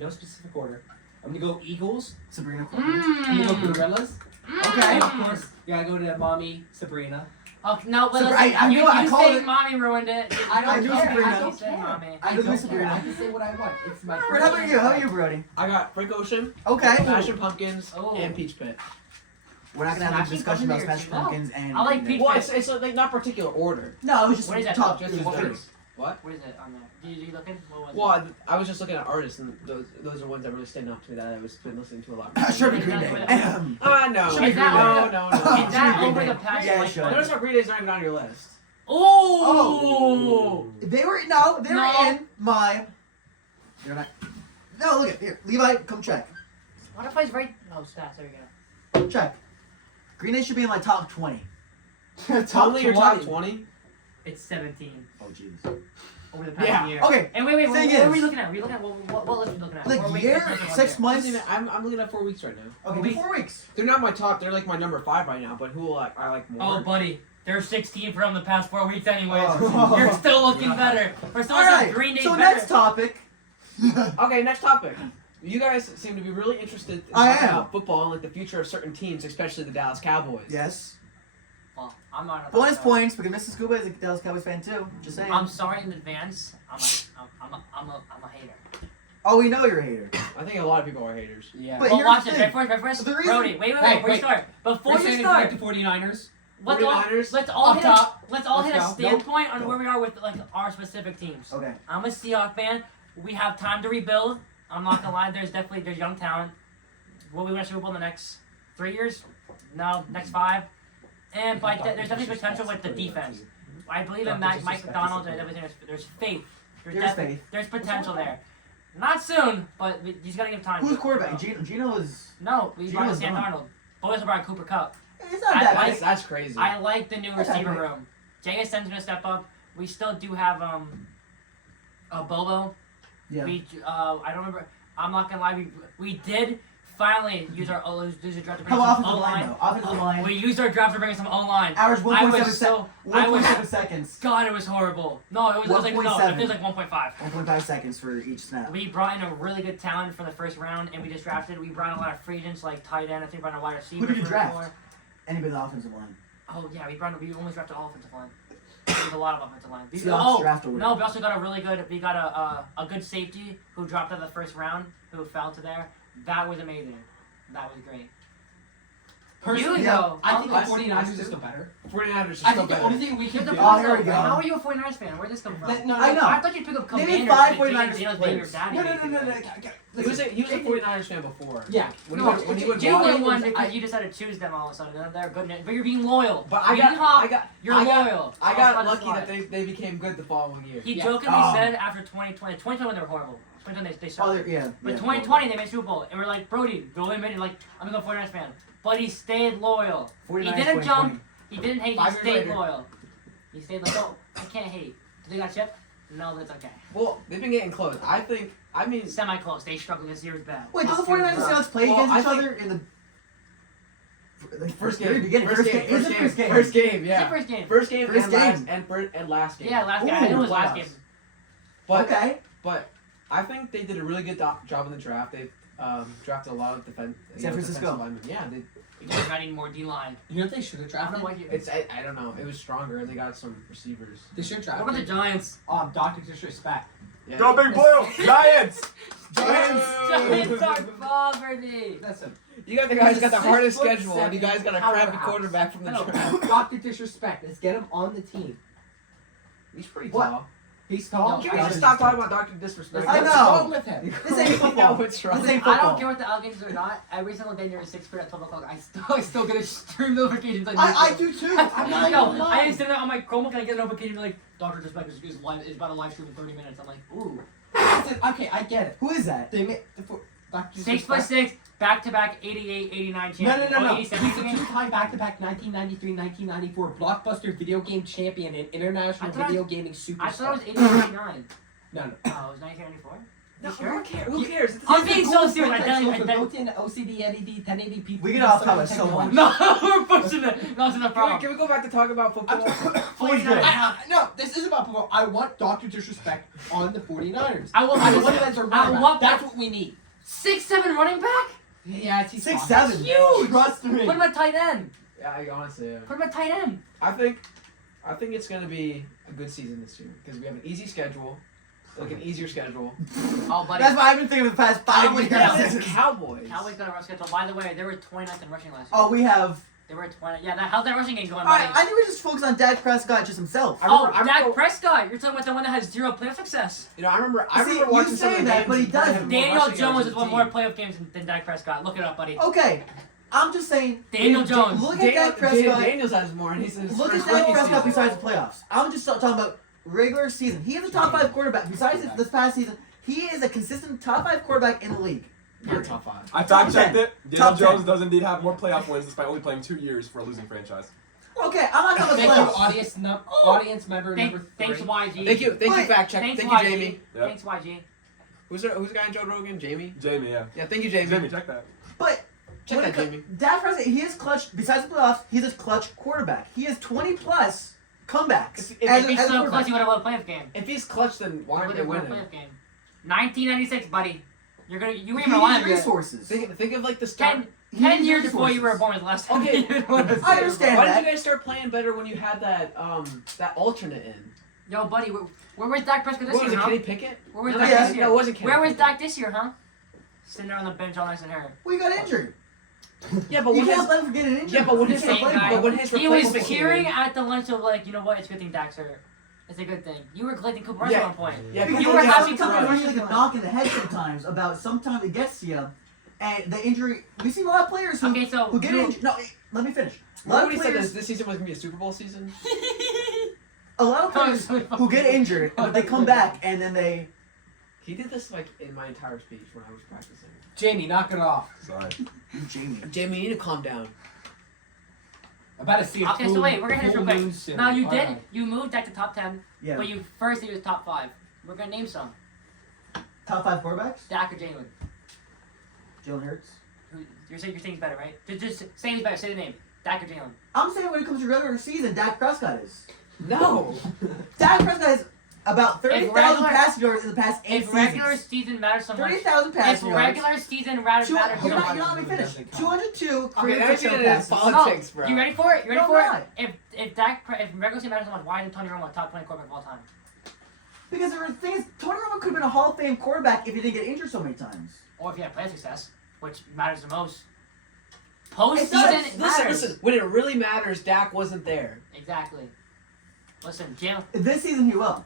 no specific order. I'm gonna go Eagles. Sabrina. I'm gonna go Mm. Gorillas. Okay. And of course, you gotta go to Mommy Sabrina. Oh no, but So, listen, I you, knew I you called saying it. mommy ruined it. I don't I do care. Sabrina. I don't You said care. mommy. I do don't Sabrina. care. I can say what I want. It's my. Brody, how about you? How about you, Brody? I got Frank Ocean, Okay. Smashing Pumpkins, Oh. and Peach Pit. We're not gonna have a Smashing discussion about Pumpkins Smash are Pumpkins and. I like Peach Well, it's like not particular order. No, it was just What is that top called? Just top as three. this. What? What is it on there? You looking? What was Well, I was just looking at artists, and those are ones that really stand out to me that I was been listening to a lot. Sure, be Is Green that Day. what- No. Should be Is that no. it? Is that Green over Day. the past? Yeah, like, sure. Notice how Green Day's not even on your list. Oh. They were No. in my. They're not. No, look at here, Levi. Come check. Spotify's right. Oh, stats. There you go. Check. Green Day should be in my top 20. Only your top 20. It's 17 Oh jeez. over the past Yeah, year. Okay. And wait, what Thing are we is- looking at? Are we looking at what list are we looking at? Like 4 weeks, year, six months, 6 months. I'm looking at 4 weeks right now. Okay, weeks. 4 weeks. They're not my top. They're like my number 5 right now. But who I like more? Oh, buddy. There's 16 from the past 4 weeks anyways. Oh. You're still looking better. For All someone right. says Green Day So better. next topic. Okay, next topic. You guys seem to be really interested in I talking am. about football and like the future of certain teams, especially the Dallas Cowboys. Yes. Well, I'm not. Bonus points because Mrs. Scuba is a Dallas Cowboys fan too. Just saying. I'm sorry in advance. I'm a hater. Oh, we know you're a hater. I think a lot of people are haters. Yeah. But Well, here's watch the it. thing. First, The reason- Brody, wait, Hey, before you wait. start. Before We're you saying start, the 49ers. let's all 49ers? Up hit top. let's all Let's hit a go. standpoint on Nope. where we are with like our specific teams. Okay. I'm a Seahawks fan. We have time to rebuild. I'm not gonna lie. There's young talent. Will we win a Super Bowl in the next 3 years? No, next 5. And but there's definitely potential with the defense. I believe in Mike McDonald and everything. There's faith. There's faith. There's potential there. Not soon, but he's gotta give time. Who's quarterback? Gino is. No, we brought in Gino's Sam done. Darnold. Boys brought Cooper Cup. It's not I that like- bad. That's crazy. I like the new That's receiver right. room. JSN's gonna step up. We still do have Bobo. Yeah. I don't remember. I'm not gonna lie. We did finally use our draft to bring How some offensive line O-line. though? Offensive line. We used our draft to bring some O-line. Average I 1.7 was so. I 1.7 was. seconds. God, it was horrible. No, it was like no. 1.7. It was like 1.5. 1.5 seconds for each snap. We brought in a really good talent for the first round, and we just drafted. We brought in a lot of free agents like tight end. I think we brought in a wide receiver. Who did you for draft? more. Anybody on the offensive line. Oh yeah, we almost drafted all offensive line. There's a lot of offensive line. Seahawks draft order. No, we also got a really good. We got a good safety who dropped out of the first round, who fell to there. That was amazing. That was great. Personally, You yeah, go. I think the I- 49ers I- are still better. 49ers are I still think the better. only thing we can Here's the do. Oh, problem. here we go. How are you a 49ers fan? Where'd this come from? No, I know. I thought you'd pick up Name Commanders. 5 and 49ers Jalen players. your daddy. No. He was a 49ers fan before. Yeah. When No, he would You watch- were one I- because you decided to choose them all of a sudden. They're good, but you're being loyal. But I Yeehaw, got You're I got- loyal. I So got let us lucky that slide. they became good the following year. He Yeah. jokingly Oh. said after 2020 they were horrible. 2020 they Oh, sucked. yeah. But yeah. 2020 they made Super Bowl, and we're like, Brody, go admit it. Like, I'm a 49ers fan, but he stayed loyal. 49ers, He didn't 2020. jump. He didn't hate. 5 He years stayed later. loyal. He stayed like, no, I can't hate. Do they got chip? No, that's okay. Well, they've been getting close. I mean, Semi-close. They struggled this year. Was bad. Wait, don't the This year was 49ers and rough. Seahawks play Well, against each I think- other in the first very game. beginning? First game. It's First the game. first game. First game. It's Yeah. the first game. First game First and game. last game. Yeah, last game. I Ooh, knew it was last playoffs. game. But Okay. but I think they did a really good job in the draft. They drafted a lot of San Francisco. linemen. Yeah, they, We just got need more D-line. You know what they should have I don't drafted? know why you. it's I don't know. It was stronger and they got some receivers. They should have What about the drafted Giants? Dr. Disrespect. Yeah. Go Big Blue! Giants! Giants are poverty. Listen, You got the guys He's got a the hardest 6'7" schedule and you guys got a crappy powerhouse. quarterback from the no, draft. Dr. Disrespect. Let's get him on the team. He's pretty What? tall. He's tall. No, Can we just stop talking about Dr. Disrespect? I What's know. wrong with him? This ain't football. What's wrong? This ain't I don't football. care what the allegations are not. Every single day during 6th grade at 12 o'clock, I still get a stream notifications. On I YouTube. do too. I'm not Yo, even I lying. am sitting there on my Chromebook and I get a notification like, Dr. Disrespect is about to live stream in 30 minutes. I'm like, ooh. Listen, okay, I get it. Who is that? They made Dr. 6x6, back-to-back 88, 89 champion. No. Oh, He's 87 a champion. two-time back-to-back 1993, 1994 blockbuster video game champion and international I thought video gaming superstar. I thought it was 88, 89. No. Oh, it was 1994? No, You sure? who cares? It's I'm being so serious. I Context tell you, goes with I- built-in OCD, LED, 1080p. We get off topic so much. No, we're pushing it. No, it's the problem. Can we go back to talk about football? 49. No, this isn't about football. I want Dr. Disrespect on the 49ers. I want I this. want him as a I running back. want That's what we need. 6'7" running back? Yeah, it's 6'7". Huge. Trust me. Put him at tight end. Yeah, I honestly, yeah. Put him at tight end. I think it's gonna be a good season this year because we have an easy schedule, like an easier schedule. Oh, buddy. That's what I've been thinking for the past 5 Cowboys, years. Yeah, it's Cowboys. Cowboys got a rough schedule. By the way, they were 29th in rushing last year. Oh, we have They were 20. Yeah, how's that rushing game going, All right, buddy? I think we just focus on Dak Prescott just himself. I Dak remember- Prescott. You're talking about the one that has 0 playoff success. You know, I remember See, watching you some of say the that, games but he and probably doesn't. had more Daniel rushing yards Jones as has a won team. more playoff games than Dak Prescott. Look it up, buddy. Okay, I'm just saying. Daniel Jones. Look at Dak Prescott. Daniels has more, and he's in his Look at first Dak rookie Prescott season. besides the playoffs. I'm just talking about regular season. He is a top 5 quarterback. Besides this past season, he is a consistent top 5 quarterback in the league. You're top 5. I Top fact checked 10. it. Daniel Top Jones 10. does indeed have more playoff wins despite only playing 2 years for a losing franchise. Okay, I'm not talking Thank about you, playoffs. audience member number 3. Thanks, YG. Thank you, Wait, fact check. Thanks, Thank you, YG. Jamie. Yep. Thanks, YG. Who's the guy in Joe Rogan? Jamie. Jamie, yeah. Yeah, thank you, Jamie. Jamie, check that. But Check when that, it co- Jamie. Dak Prescott, he is clutch. Besides the playoffs, he's a clutch quarterback. He has 20 plus comebacks. If as If a he's so quarterback. close, he would have won a playoff game. If he's clutch, then why He aren't would they have won a winning? playoff game. 1996, buddy. You ain't He even needs alive yet. resources. Think of like the start. 10 He 10 needs years before you were resources. born was the last time. Okay. you won a I understand Why that. did you guys start playing better when you had that that alternate in? Yo, buddy, where was Dak Prescott this What was year, it, huh? Kenny Pickett? Where was No, Dak yeah. this year? No, it wasn't Kenny Where was Pickett. Dak this year, huh? Sitting there on the bench all nice and hurt. We got injured. Yeah, but You when can't his let him get an injury. yeah, but when his He can't Same play guy. ball. but when his He was replacement came cheering in- at the lunch of like, you know what? It's a good thing Dak's hurt. It's a good thing. You were collecting Cooper Rush Yeah. at one point. Yeah, Because You were sometimes having it's running conversations like a knock in the head sometimes about sometimes it gets to you, and the injury. We've seen a lot of players who Okay, so who get you- injured. No, let me finish. A Remember lot when of he said players, this season was gonna be a Super Bowl season? a lot of players who get injured, but they come back and then they. He did this like in my entire speech when I was practicing. Jamie, knock it off. Sorry. Jamie. Jamie, you need to calm down. I'm about to see a Okay, so wait, we're gonna hit this real full quick. moon soon. Now you did, Alright. you moved Dak to top 10, Yeah. but you first did was top 5. We're gonna name some. Top 5 quarterbacks. Dak or Jalen. Jalen Hurts. You're saying he's better, right? Just say he's better. Say the name. Dak or Jalen. I'm saying when it comes to regular season, Dak Prescott is. No. Dak Prescott has about 30,000 regular- passing yards in the past 8 If regular seasons. season matters so much, 30,000 if passing yards. regular season matters Two, matters you're so not, much. you're not let me finish. Doesn't count. 202 Okay, career now you're touchdown getting into passes. politics, bro. You ready for it? You ready No, for I'm it? not. If regular season matters so much, why isn't Tony Romo a top 20 quarterback of all time? Because the thing is, Tony Romo could have been a Hall of Fame quarterback if he didn't get injured so many times. Or if you have playoff success, which matters the most. It Postseason does. matters. Listen. When it really matters, Dak wasn't there. Exactly. Listen, Jalen. This season he will.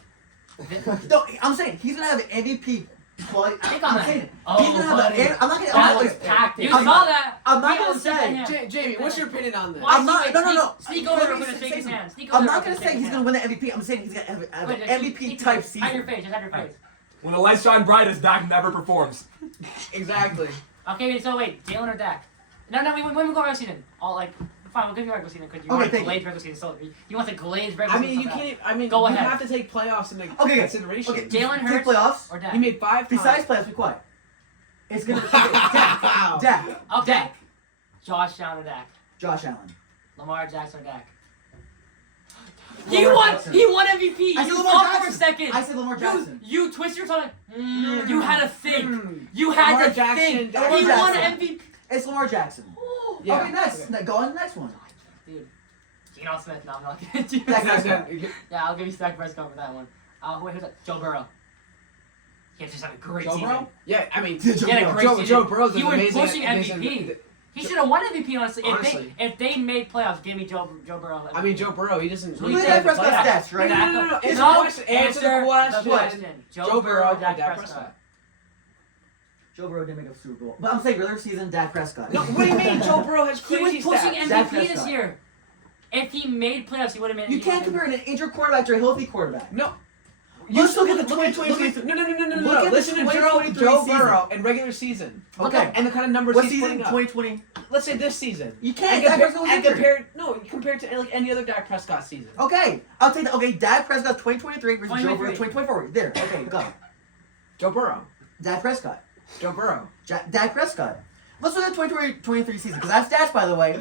No, I'm saying he's gonna have an MVP quality. Think on I'm that. saying it. Oh, He's gonna buddy. have. I'm not gonna. That I'm was not, packed. You I'm saw not- that. I'm not We gonna all shake say- hands. Jamie, what's your opinion on this? Why I'm not. sneak- No, no, no. Sneak, sneak Let over me and say shake his something. hand. Sneak I'm over not and gonna shake say his he's gonna hand. win the MVP. I'm saying he's gonna have an Wait, MVP sneak- type Hide your season. face. Just hide your face. When the lights shine brightest, Dak never performs. Exactly. Okay, so wait, Jalen or Dak? No, we go regular season. All like, fine, we'll give you regular season because you Okay, want thank glaze regular season. So you want the glaze regular I season. mean, you so bad. can't. I mean, Go you ahead. have to take playoffs into Okay, consideration. Okay, Jalen take Hurts playoffs. or Dak. He made 5 times. Besides playoffs, be quiet. It's gonna be Wow. Dak. Okay. Dak. Josh Allen or Dak? Josh Allen. Lamar Jackson or Dak? Lamar Jackson. He won MVP. I You said thought Lamar for a Jackson. second. I said Lamar Jackson. You twist your tongue. You had to think. Mm. You had Lamar to Jackson, think. Dak He won Jackson. MVP. It's Lamar Jackson. Yeah. Okay, next. Go on to the next one. Geno Smith. No, I'm not gonna do Dak that. Prescott. Yeah, I'll give you Dak Prescott for that one. Wait, who's that? Joe Burrow. He just had a great Joe season. Burrow? Yeah, I mean, Joe He had a Burrow. great Joe, season. Joe Burrow's He an was amazing, pushing amazing. MVP. He should have won MVP, honestly. Honestly. If they made playoffs, give me Joe Burrow. I mean, Joe Burrow, he doesn't. Look he at doesn't Dak Prescott's play. stats, right? No. Answer No, the question. Answer the question. Joe Burrow, Dak Dak Prescott. Joe Burrow didn't make a Super Bowl. But I'm saying regular season, Dak Prescott. No, what do you mean? Joe Burrow has He was crazy pushing stats. Dak MVP this Prescott. year. If he made playoffs, he would have made. You can't compare an injured quarterback to a healthy quarterback. No. Let's look at the look at- 2023. No. Look at the Listen to 2023 Joe season. Burrow in regular season. Okay. And the kind of numbers What he's season? putting up. 2020. Let's say this season. You And can't. Dak compare, Prescott was and injured. compared to like any other Dak Prescott season. Okay, I'll take that. Okay, Dak Prescott 2023 versus Joe Burrow 2023. 2024. There. Okay, go. Joe Burrow. Dak Prescott. Joe Burrow. Dak Prescott. Let's look at the 2023 season because I have stats, by the way.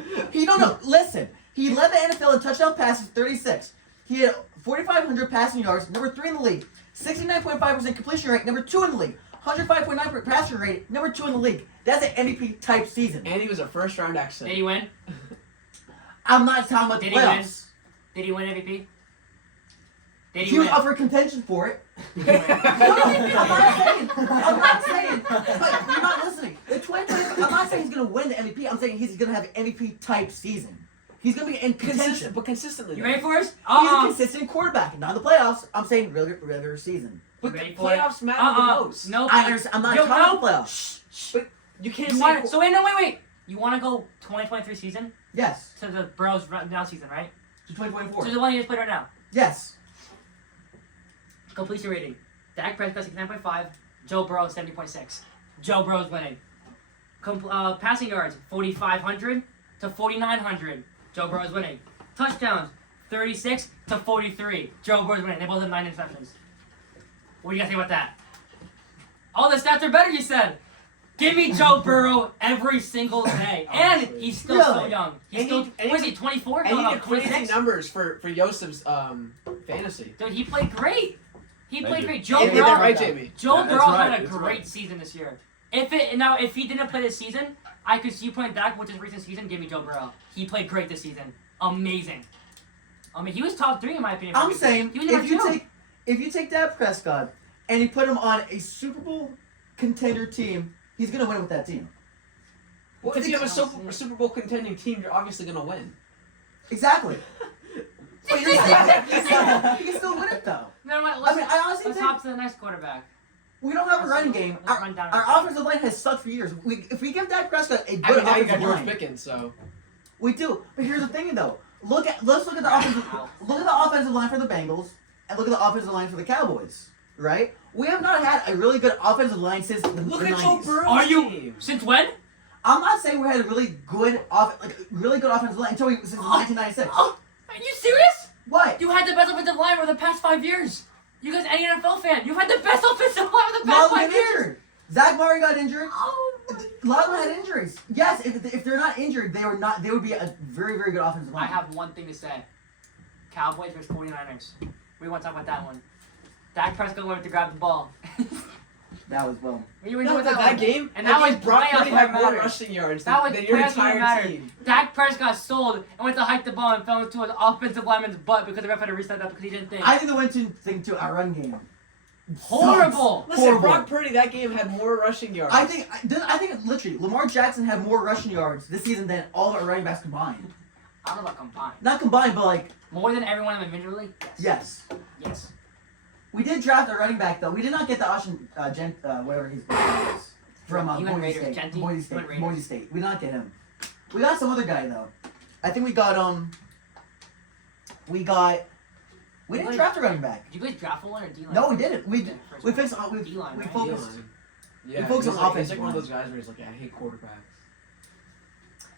Listen. He led the NFL in touchdown passes, 36. He had 4,500 passing yards, number 3 in the league. 69.5% completion rate, number 2 in the league. 105.9% passer rate, number 2 in the league. That's an MVP type season. And he was a first round exit. Did he win? I'm not talking about the Did he win? playoffs. Did he win MVP? Did He he was win? up for contention for it. No, I'm not saying. But you're not listening. The 2020, I'm not saying he's gonna win the MVP. I'm saying he's gonna have an MVP type season. He's gonna be in contention. But consistently. You though. ready for us? He's a consistent quarterback, not in the playoffs. I'm saying regular season. But Ready the for it? playoffs matter the most. No. I understand. I'm not Yo, talking no. the playoffs. You can't You say. want so wait, no, wait. You want to go 2023 season Yes. to the Burrows now season, right? To 2024. So the one you just played right now. Yes. Completion rating. Dak Prescott 69.5. Joe Burrow 70.6. Joe Burrow's winning. Passing yards 4,500 to 4,900. Joe Burrow's winning. Touchdowns 36 to 43. Joe Burrow's winning. They both have 9 interceptions. What do you guys think about that? All the stats are better, you said. Give me Joe Burrow every single day. And he's still so Really? young. He's And still, he- what is he, 24? And No, you no, get crazy 26? numbers for Yosef's fantasy. Dude, he played great. He Thank played you. great. Joe Is Burrow, that right, Jamie? Joe Yeah, that's Burrow right, had a that's great right. season this year. If he didn't play this season, I could see you playing Dak with his recent season. Give me Joe Burrow. He played great this season. Amazing. I mean, he was top 3 in my opinion. I'm saying he was number 2. if you take Dak Prescott and you put him on a Super Bowl contender team, he's gonna win with that team. Well, if you have a Super Bowl contending team, you're obviously gonna win. Exactly. But you're saying he can still win it though. Never mind. I Let's, mean, I honestly let's think hop to the next quarterback. we don't have a running game. Let's run down Our offensive line has sucked for years. If we give Dak Prescott a I good mean, now you got offensive George line, Pickens, so. we do. But here's the thing though. Let's look at the offensive line for the Bengals and look at the offensive line for the Cowboys. Right? We have not had a really good offensive line since the Look the at Joe 90s. Burrow's Are you team. since when? I'm not saying we had a really good offensive line until since 1996. Are you serious? What? You had the best offensive line for the past 5 years. You guys, any NFL fan, you've had the best offensive line for the A lot past of them 5 got years. injured. Zach Murray got injured. Oh my A lot of them had injuries. Yes, if they're not injured, they would be a very, very good offensive I line. have one thing to say. Cowboys versus 49ers. We want to talk about that one. Dak Prescott went to grab the ball. That was well. We were No, doing that one. game, And that that game, was Brock playoffs Purdy when had it more mattered. rushing yards That was than your playoffs when it entire mattered. team. Dak Prescott sold and went to hike the ball and fell into an offensive lineman's butt because the ref had to reset that because he didn't think. I think the one thing to our run game. Horrible. Sucks. Listen, Horrible. Brock Purdy, that game had more rushing yards. I think literally Lamar Jackson had more rushing yards this season than all our running backs combined. I don't know about combined. Not combined, but like More than everyone in the major league? yes. Yes. We did draft a running back though. We did not get the Austin whatever his name is from He went Boise Raiders. State. Genty? Boise He State. went Raiders. Boise State. We did not get him. We got some other guy though. I think we got we didn't draft a running back. Did you guys draft one or D-line? No, we didn't. We Yeah, first we one. fixed we D-line, we right? focused. Yeah, focus he's on like, offense he's like one of line. those guys where he's like, I hate quarterbacks.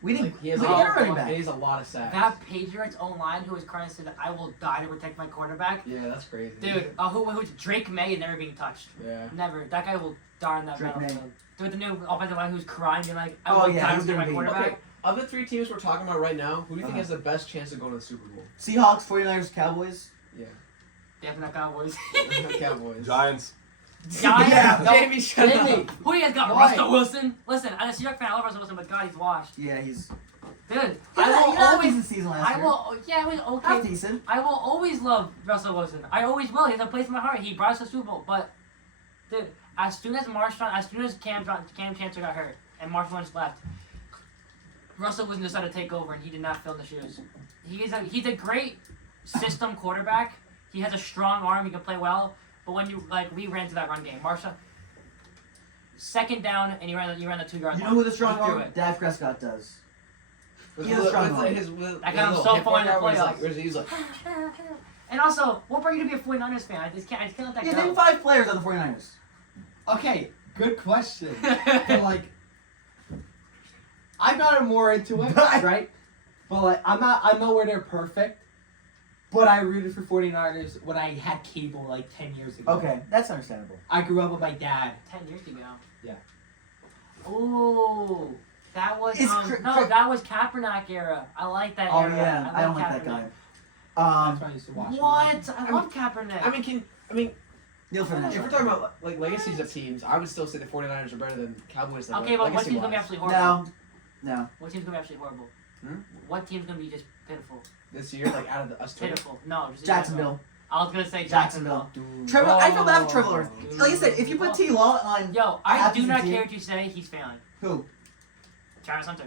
We didn't. Like, he has we a didn't lot- get a running back. He has a lot of sacks. That Patriots O-line who was crying and said, I will die to protect my quarterback. Yeah, that's crazy. Dude, who's Drake May never being touched. Yeah. Never. That guy will die on that Drake May. battlefield. Dude, the new offensive line who's crying and like, I Oh, will yeah, die to he's protect my gonna be- quarterback. Okay, of the 3 teams we're talking about right now, who do you think Uh-huh. has the best chance of going to the Super Bowl? Seahawks, 49ers, Cowboys. Definitely Cowboys. Cowboys. Giants. Giants? Yeah. No, Jamie, shut Jamie. up. Who you guys got? Why? Russell Wilson? Listen, I'm a Seahawks fan. I love Russell Wilson, but God, he's washed. Yeah, he's. Dude, He I had will a always. decent season last I year. will. Yeah, it was Half okay. decent. I will always love Russell Wilson. I always will. He has a place in my heart. He brought us to the Super Bowl. But, dude, as soon as Cam Chancellor got hurt and Marshawn Lynch left, Russell Wilson decided to take over, and he did not fill the shoes. He's a great system quarterback. He has a strong arm. He can play well. But when we ran to that run game, Marshawn, second down, and you ran the 2-yard line. You know who the strong He threw arm? it. Dak Prescott does. With He has a strong arm. That got him so far in the playoffs. He's like, And also, what brought you to be a 49ers fan? I just can't let that Yeah, go. name 5 players on the 49ers. Okay, good question. But like, I got more into it, right? But like, I'm nowhere near perfect. But I rooted for 49ers when I had cable like 10 years ago. Okay, that's understandable. I grew up with my dad. 10 years ago. Yeah. Oh, that was It's that was Kaepernick era. I like that Oh era. yeah, I don't like that guy. That's why I used to watch him. What? I love Kaepernick. I mean, Neil if we're Fernandez. talking about like legacies of teams, I would still say the 49ers are better than Cowboys. Okay, but what team's gonna be legacy-wise. absolutely horrible? No. What team's gonna be absolutely horrible? Hmm? What team's gonna be just pitiful? This year, like out of us two. Pitiful. No, just Jacksonville. I was gonna say Jacksonville. Jacksonville. Trevor, I feel bad for Trevor Oh. Lawrence. Like I said, if you put T. Law on Yo, I half do season not team- care what you say. He's failing. Who? Travis Hunter.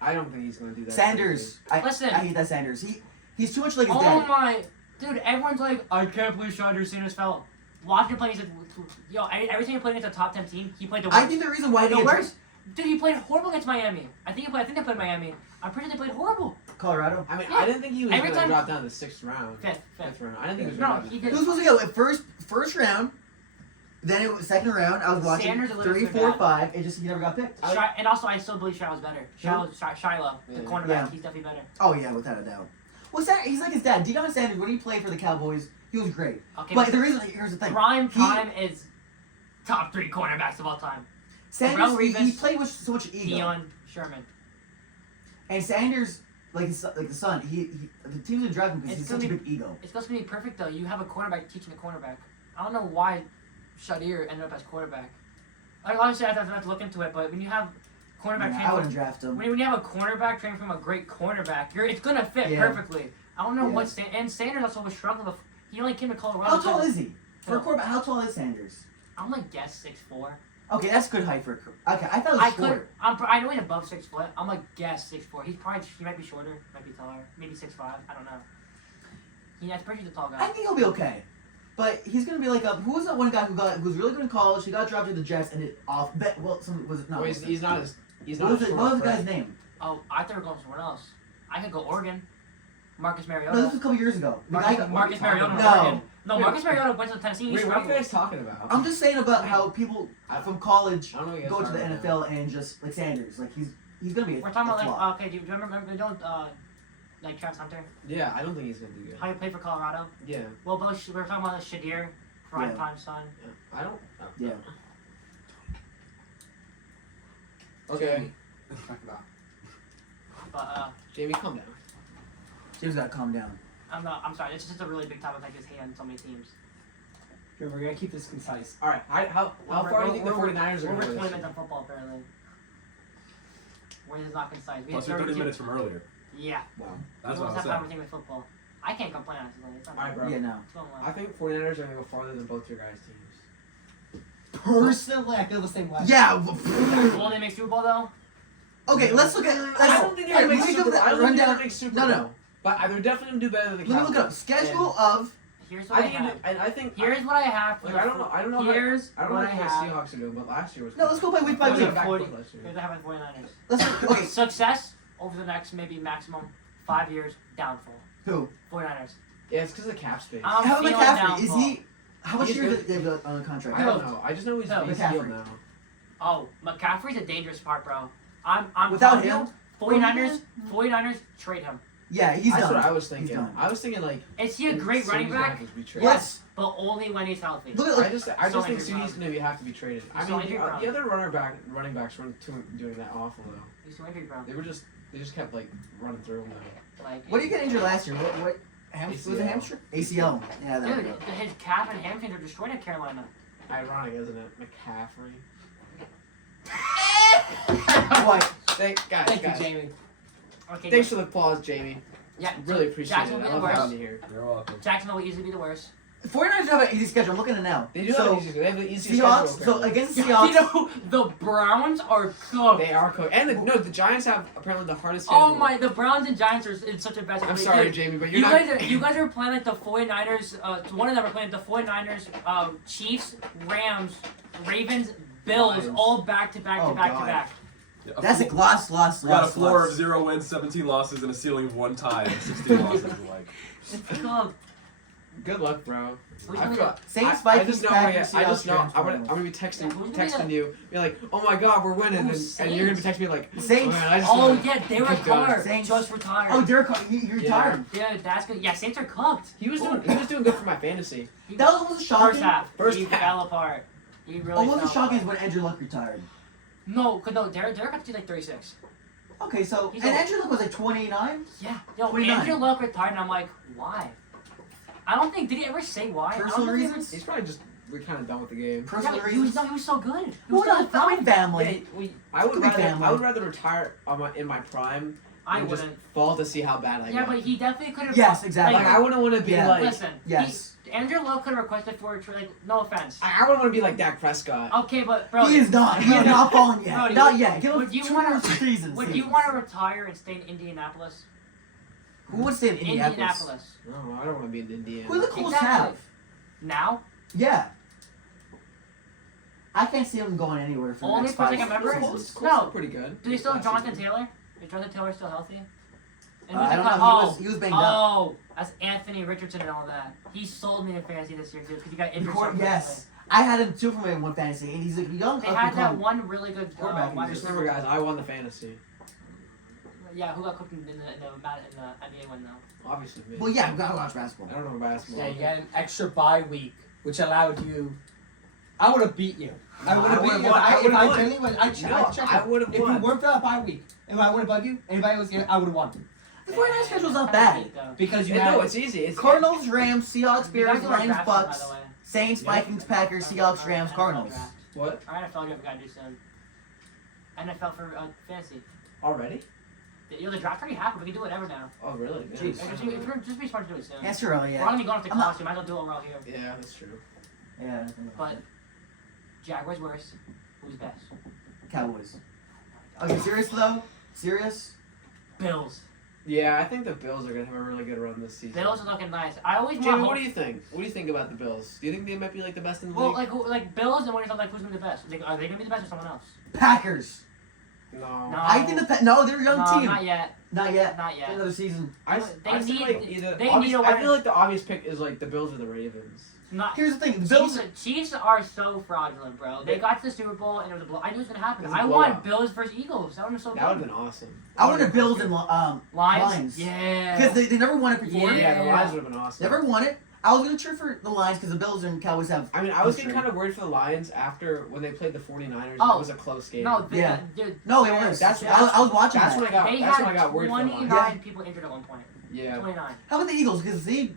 I don't think he's gonna do that. Sanders. I Listen. hate that Sanders. He's too much like his Oh dad. my, dude! Everyone's like, I can't believe Sanders fell. Watch him play. He said, yo, every time he played against a top 10 team, he played the worst. I think the reason why the they worst. Dude, he played horrible against Miami. I think they played Miami. I'm pretty sure they played horrible. Colorado. I mean, Yeah. I didn't think he was Every gonna time- drop down to the 6th round. Fifth. Round. I didn't think he was No, gonna drop he down. did. He was supposed to go at first round, then it was second round. I was watching Sanders a little 3, bit 4, bad. 5. It just he never got picked. And also, I still believe Shiloh's better. Shiloh, the Yeah. cornerback, Yeah. he's definitely better. Oh yeah, without a doubt. Well, he's like his dad. Deion Sanders, when he played for the Cowboys, he was great. Okay, But the reason, here's the thing. prime He- time is top 3 cornerbacks of all time. Sanders, Darrelle he Revis, played with so much ego. Dion Sherman. And Sanders, like the son, the teams didn't draft him because It's he's such a gonna big ego. It's supposed to be perfect though. You have a cornerback teaching a cornerback. I don't know why Shadir ended up as quarterback. Like, obviously, I have to look into it, but when you have cornerback Yeah, I training wouldn't draft him. when you have a cornerback training from a great cornerback, it's gonna fit Yeah. perfectly. I don't know Yeah. what and Sanders also was struggling. He only came to Colorado. How tall is he? For a Phil. quarterback, how tall is Sanders? I'm gonna guess 6'4". Okay, that's good height for a Okay, I thought it was I short. could. I know he's above 6 foot. I'm gonna guess 6'4". He might be shorter, might be taller, maybe 6'5". I don't know. That's pretty the tall I guy. think he'll be okay. But he's gonna be like who was that one guy who was really good in college? He got drafted to the Jets and it off. Was it not? Well, he's not as he's What not was, as it, short. what was the right? guy's name? Oh, I thought we were going somewhere else. I could go Oregon. Marcus No, this Mariota. was a couple years ago. The Marcus, guy- Marcus Mariota. No. Oregon. No, Wait, Marcus Mariota went to Tennessee. He Wait, what are you struggled. guys talking about? I'm just saying about how people from college I don't know what you guys go to the talking about. NFL and just like Sanders, like he's gonna be. We're talking about a flop. like okay. Do you remember? Like Travis Hunter? Yeah, I don't think he's gonna do good. How he played for Colorado? Yeah, Well, both we were talking about Shadir, prime Yeah. time son. I don't. Yeah. Okay, But Jamie, calm down. James gotta calm down. I'm sorry. It's just a really big topic. I just hate on so many teams. Good, we're gonna keep this concise. All right, how far do you think the 49ers are We're going over to 20 go? minutes on football apparently. We're just not concise. We Plus had you're 30 32 minutes from earlier. Yeah. Wow. That's we what I almost was have saying. everything with football. I can't complain honestly. It's not Alright, bro. Yeah, no. it's going well. I think 49ers are going to go farther than both your guys' teams. Personally, I feel the same way. Yeah. Will they make Super Bowl though? Okay, let's look at. I don't think they're going to make Super Bowl. I don't think they're going to make Super No, Bowl. no. But they're definitely going to do better than the Let me Cowboys. look it up. Schedule of. Here's what I I, think, have. and I think. Here's what I have. For Like, the I don't know. I don't know. Here's I don't know what what I the have. Seahawks are doing, but last year was. No, let's go play week by It was week. a back 40. foot last year. Here's what I have with 49ers. Let's okay. Success over the next maybe maximum 5 years. Downfall. Who? 49ers. Yeah, it's because of the cap space. I'm How feeling McCaffrey? Is downfall. he? How much He's years good. they have on the contract? I don't know. I just know he's No, he's McCaffrey. healed now. Oh, McCaffrey's a dangerous part, bro. I'm Without telling him? you, 49ers trade him. Yeah, he's That's done. what I was He's thinking. done. I was thinking like. Is he a great running Suni's gonna back? have to be traded. Yes. But only when he's healthy. Look at I like. just So think injury Suni's prone. gonna have to be traded. I So mean, injury prone. the other running backs weren't doing that awful though. He's too injury prone. They just kept like running through them though. Like, What did you get injured last year? What? Was it ACL. hamstring? ACL. Yeah, that. dude, his calf and hamstrings are destroyed at Carolina. Ironic, isn't it? McCaffrey. What? Thank Thank you, guys. Jamie. Okay, Thanks for the applause, Jamie. yeah, Really appreciate it. Jacksonville I will be love the having worst. you here. You're welcome. Jacksonville will easily be the worst. 49ers have an easy schedule. I'm looking at it now. They do so, have an easy. They have the easiest Seahawks. schedule. So against the You Seahawks. know, the Browns are cooked. They are cooked. And the Giants have apparently the hardest schedule. Oh my, the Browns and Giants are in such a bad I'm situation. sorry, Dude, Jamie, but You you're not. guys are playing like the 49ers, one of them are playing the 49ers, Chiefs, Rams, Ravens, Bills, Lions. all back to back Oh, to back God. to back. Yeah, That's a loss. You got a floor of 0 wins, 17 losses, and a ceiling of 1 tie and 16 losses. Like, It's cooked. Good luck, bro. Who's I gonna feel- be Saints, I Vikings, just know. Packers, I just Seahawks, know. Rams, I'm Cardinals. gonna be texting, Yeah, who's gonna be texting you. You're like, oh my god, we're winning, Ooh, and you're gonna be Saints. texting me like, Saints. man, I just Oh wanna- yeah, Derek Keep going. Carr Saints. just retired. Oh, Derek Carr, you're Yeah. retired. Dude, that's good. Yeah, Saints are cooked. He was doing good for my fantasy. He- That was almost shocking. first half. First he half. fell apart. He really Almost fell as shocking as apart. when Andrew Luck retired. No, Derek got to do like 36. Okay, so He's and old. Andrew Luck was like 29. Yeah. Yo, 29. Andrew Luck retired, and I'm like, why? I don't think. Did he ever say why? Personal I don't think he ever reasons? He's probably just we're kind of done with the game. Personal Yeah, reasons. he was so good. He Well, was so not family. Family. I would Could be rather family. retire in my prime I and just wouldn't. fall to see how bad I Yeah, got. but he definitely could have. Yes, exactly. Like I wouldn't want to be Yeah. like Listen. Yes. Andrew Luck could have requested for a like, no offense. I would want to be like Dak Prescott. Okay, but bro, He is not. He is not falling yet. Brody, Not yet. Give him would you 2 wanna- more seasons. would you want to retire and stay in Indianapolis? Who would stay in Indianapolis? No, I don't want to be in Indiana. Who do the Colts Exactly. have? Now, Yeah. I can't see him going anywhere for the Only next for, like, 5 a member? seasons. Colts No. are pretty good. do they still have Last Jonathan season. Taylor? Is Jonathan Taylor still healthy? And I don't the know. He was banged up. Oh, that's Anthony Richardson and all that. He sold me in fantasy this year, dude, because he got injured. so quickly. Yes. I had him too from my one fantasy, and he's a young They up had and that coming. one really good Quarterback wide in Just receiver. remember, guys, I won the fantasy. Yeah, who got cooked in the NBA one though? Obviously, me. Well, yeah, we gotta watch basketball. I don't know basketball. Yeah, you had an extra bye week, which allowed you. I would have beat you. I No, would I have beat would've you. won. I If would've I won. genuinely went, I checked I it. would have If you won. weren't for that bye week, if I would have bugged you, anybody was gonna, I would have won. The 49ers schedule's not bad. Because you Yeah, had. no, it's easy. It's Cardinals, Rams, Seahawks, You Bears, guys do our Lions, draft one, by Bucks, the way. Saints, Yeah. Vikings, Packers, Seahawks, Rams, NFL Cardinals. draft. What? Our NFL draft we gotta do soon. NFL for fantasy. Already? The draft already happened. We can do whatever now. Oh, really? Yeah, Jeez. Just be smart to do it soon. Yeah, sure, oh, We're yeah. gonna be going to I'm not- class. You might as well do it while we're all here. Yeah, that's true. Yeah. But Jaguars worse. Who's best? Cowboys. Okay, serious though? Serious? Bills. Yeah, I think the Bills are gonna have a really good run this season. Bills are looking nice. I always Jamie, want. what do you think? What do you think about the Bills? Do you think they might be like the best in the Well, league? like Bills, and when you're like, who's gonna be the best? Like, are they gonna be the best or someone else? Packers. No. No. I think no, they're a young No, team. not yet. Not yet. Not yet. Another season. They I feel need- like either they obvious, need a I win. feel like the obvious pick is like the Bills or the Ravens. Not. Here's the thing, the Bills. Chiefs are so fraudulent, bro. They got to the Super Bowl and it was a blow. I knew it was gonna happen. It was a I want blowout. Bills versus Eagles. That would have been so That would good. have been awesome. I want to build in Lions. Lions. Yeah. Because they never won it before. Yeah, the Yeah. Lions would have been awesome. Never won it. I was going to cheer for the Lions because the Bills and Cowboys have. I mean, I was getting history. kind of worried for the Lions after when they played the 49ers. Oh. It was a close game. No, Yeah. dude. No, it was. That's- I was watching That's that. when I got. They That's had when I got worried for the 29 Lions. people injured at one point. Yeah. 29. How about the Eagles? Because they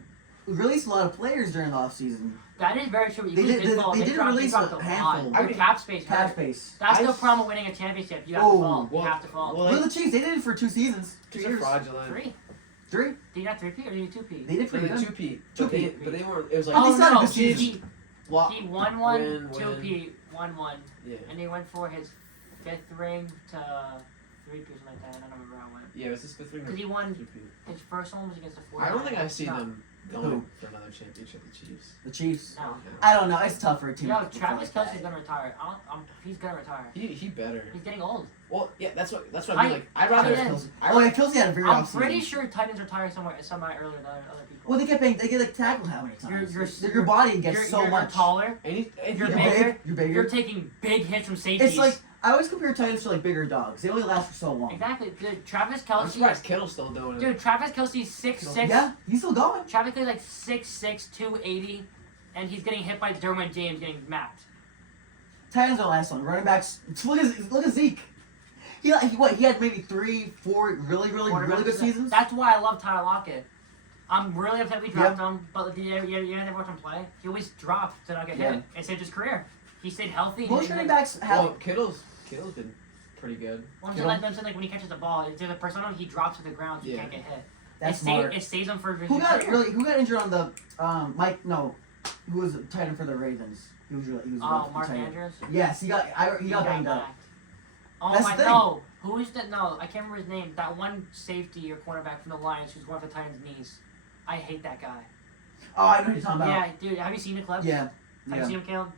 released a lot of players during the offseason. That is very true. They Eagles did- fall. they did dropped- release dropped a handful. lot. I Their mean, cap space Cap hurt. space. That's the I- problem with winning a championship. You have Oh, to fall. well- you have to fall. well, Look at the Chiefs. They did it for 2 seasons. 2 They're years. fraudulent. 3. 3. Did you not 3P or did you 2P? They did For pretty the good. 2-peat. Two-peat. But they weren't. It was like. Oh, they started no, this season. He won one, win, 2P, won one, Yeah. and he went for his 5th ring to 3P or something like that. I don't remember how it went. Yeah, it was his 5th ring. Because he won 2-peat. his first one was against the 49ers. I don't think I see No. them going for another championship. The Chiefs. The Chiefs. No. I don't know. It's tough for a team. Yo, to Travis like Kelce's that. gonna retire. He's gonna retire. He better. He's getting old. Well, yeah, that's what I mean. Like, I'd rather. Tight end. Kelsey. Oh yeah, Kelsey had a very I'm off season. pretty sure Titans retire somewhere earlier than other people. Well, they get banged. They get like tackled how many times? You're- Your body gets you're, so you're much. taller. And You're You're bigger. big. You're bigger. You're taking big hits from safeties. It's like I always compare Titans to like bigger dogs. They only last for so long. exactly. Dude, Travis I'm Kelce. surprised Kittle's still doing it. Dude, Travis Kelce's 6'6". Yeah, he's still going. Travis Kelce's like 6'6", 280, and he's getting hit by Derwin James getting mapped. Titans don't last long. Running backs. Look at Zeke. He had maybe 3, 4 really good seasons. That's why I love Tyler Lockett. I'm really upset we dropped him, but you never watch him play. He always dropped to not get Yeah. hit. It saved his career. He stayed healthy. Most running backs have. Well, Kittle's been pretty good. I'm saying like when he catches the ball, there's a persona he drops to the ground so he Yeah. can't get hit. That's it smart. saves him for his Who got career. who got injured on the Mike? No, who was tight end for the Ravens? He was Oh, Mark tight end. Andrews. Yes, he got banged up. backed. Oh That's my the thing. no! Who is that? No, I can't remember his name. That one safety or cornerback from the Lions who's going for the Titans' knees. I hate that guy. Oh, I know what you're talking about. Yeah, dude. Have you seen the clips? Yeah. Have you seen him, Caleb?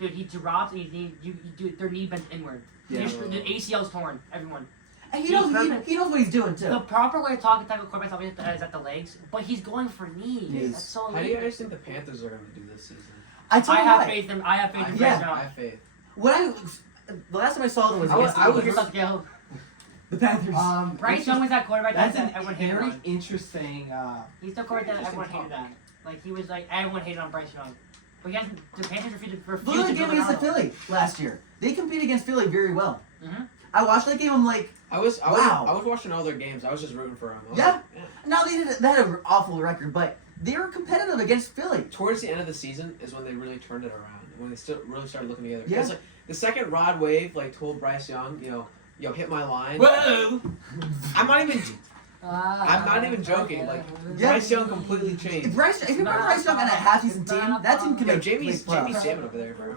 Dude, he drops and dude, their knee bends inward. Yeah. The ACL's torn. Everyone. And he knows what he's doing too. The proper way to talk to quarterbacks obviously is at the legs, but he's going for knees. Knees. That's so How do you elite. guys think the Panthers are going to do this season? I tell I you have what. faith in. I have faith in Yeah. Bryce I Young. have faith. When the last time I saw them was against I the would- Eagles. Yourself, Caleb. The Panthers. Bryce Young was that quarterback That's that an everyone hated very on. interesting. He's the quarterback that everyone interesting hated on. Like he was like everyone hated on Bryce Young. But he hasn't. The Panthers refused Look to at the do game it against the Arnold. Philly last year. They competed against Philly very well. Mhm. I watched that game. I'm like, I was Wow. watching all their games. I was just rooting for them. Yeah. now they had an awful record, but they were competitive against Philly. Towards the end of the season is when they really turned it around. When they still really started looking together. Yeah. Because like the second Rod Wave like told Bryce Young, yo, hit my line. Whoa! I'm not even. I'm not even joking. Like Yeah. Bryce Young completely changed. If you put Bryce Young on a half-decent team, that team can Yo, make Jamie's playoffs. jamming over there, bro.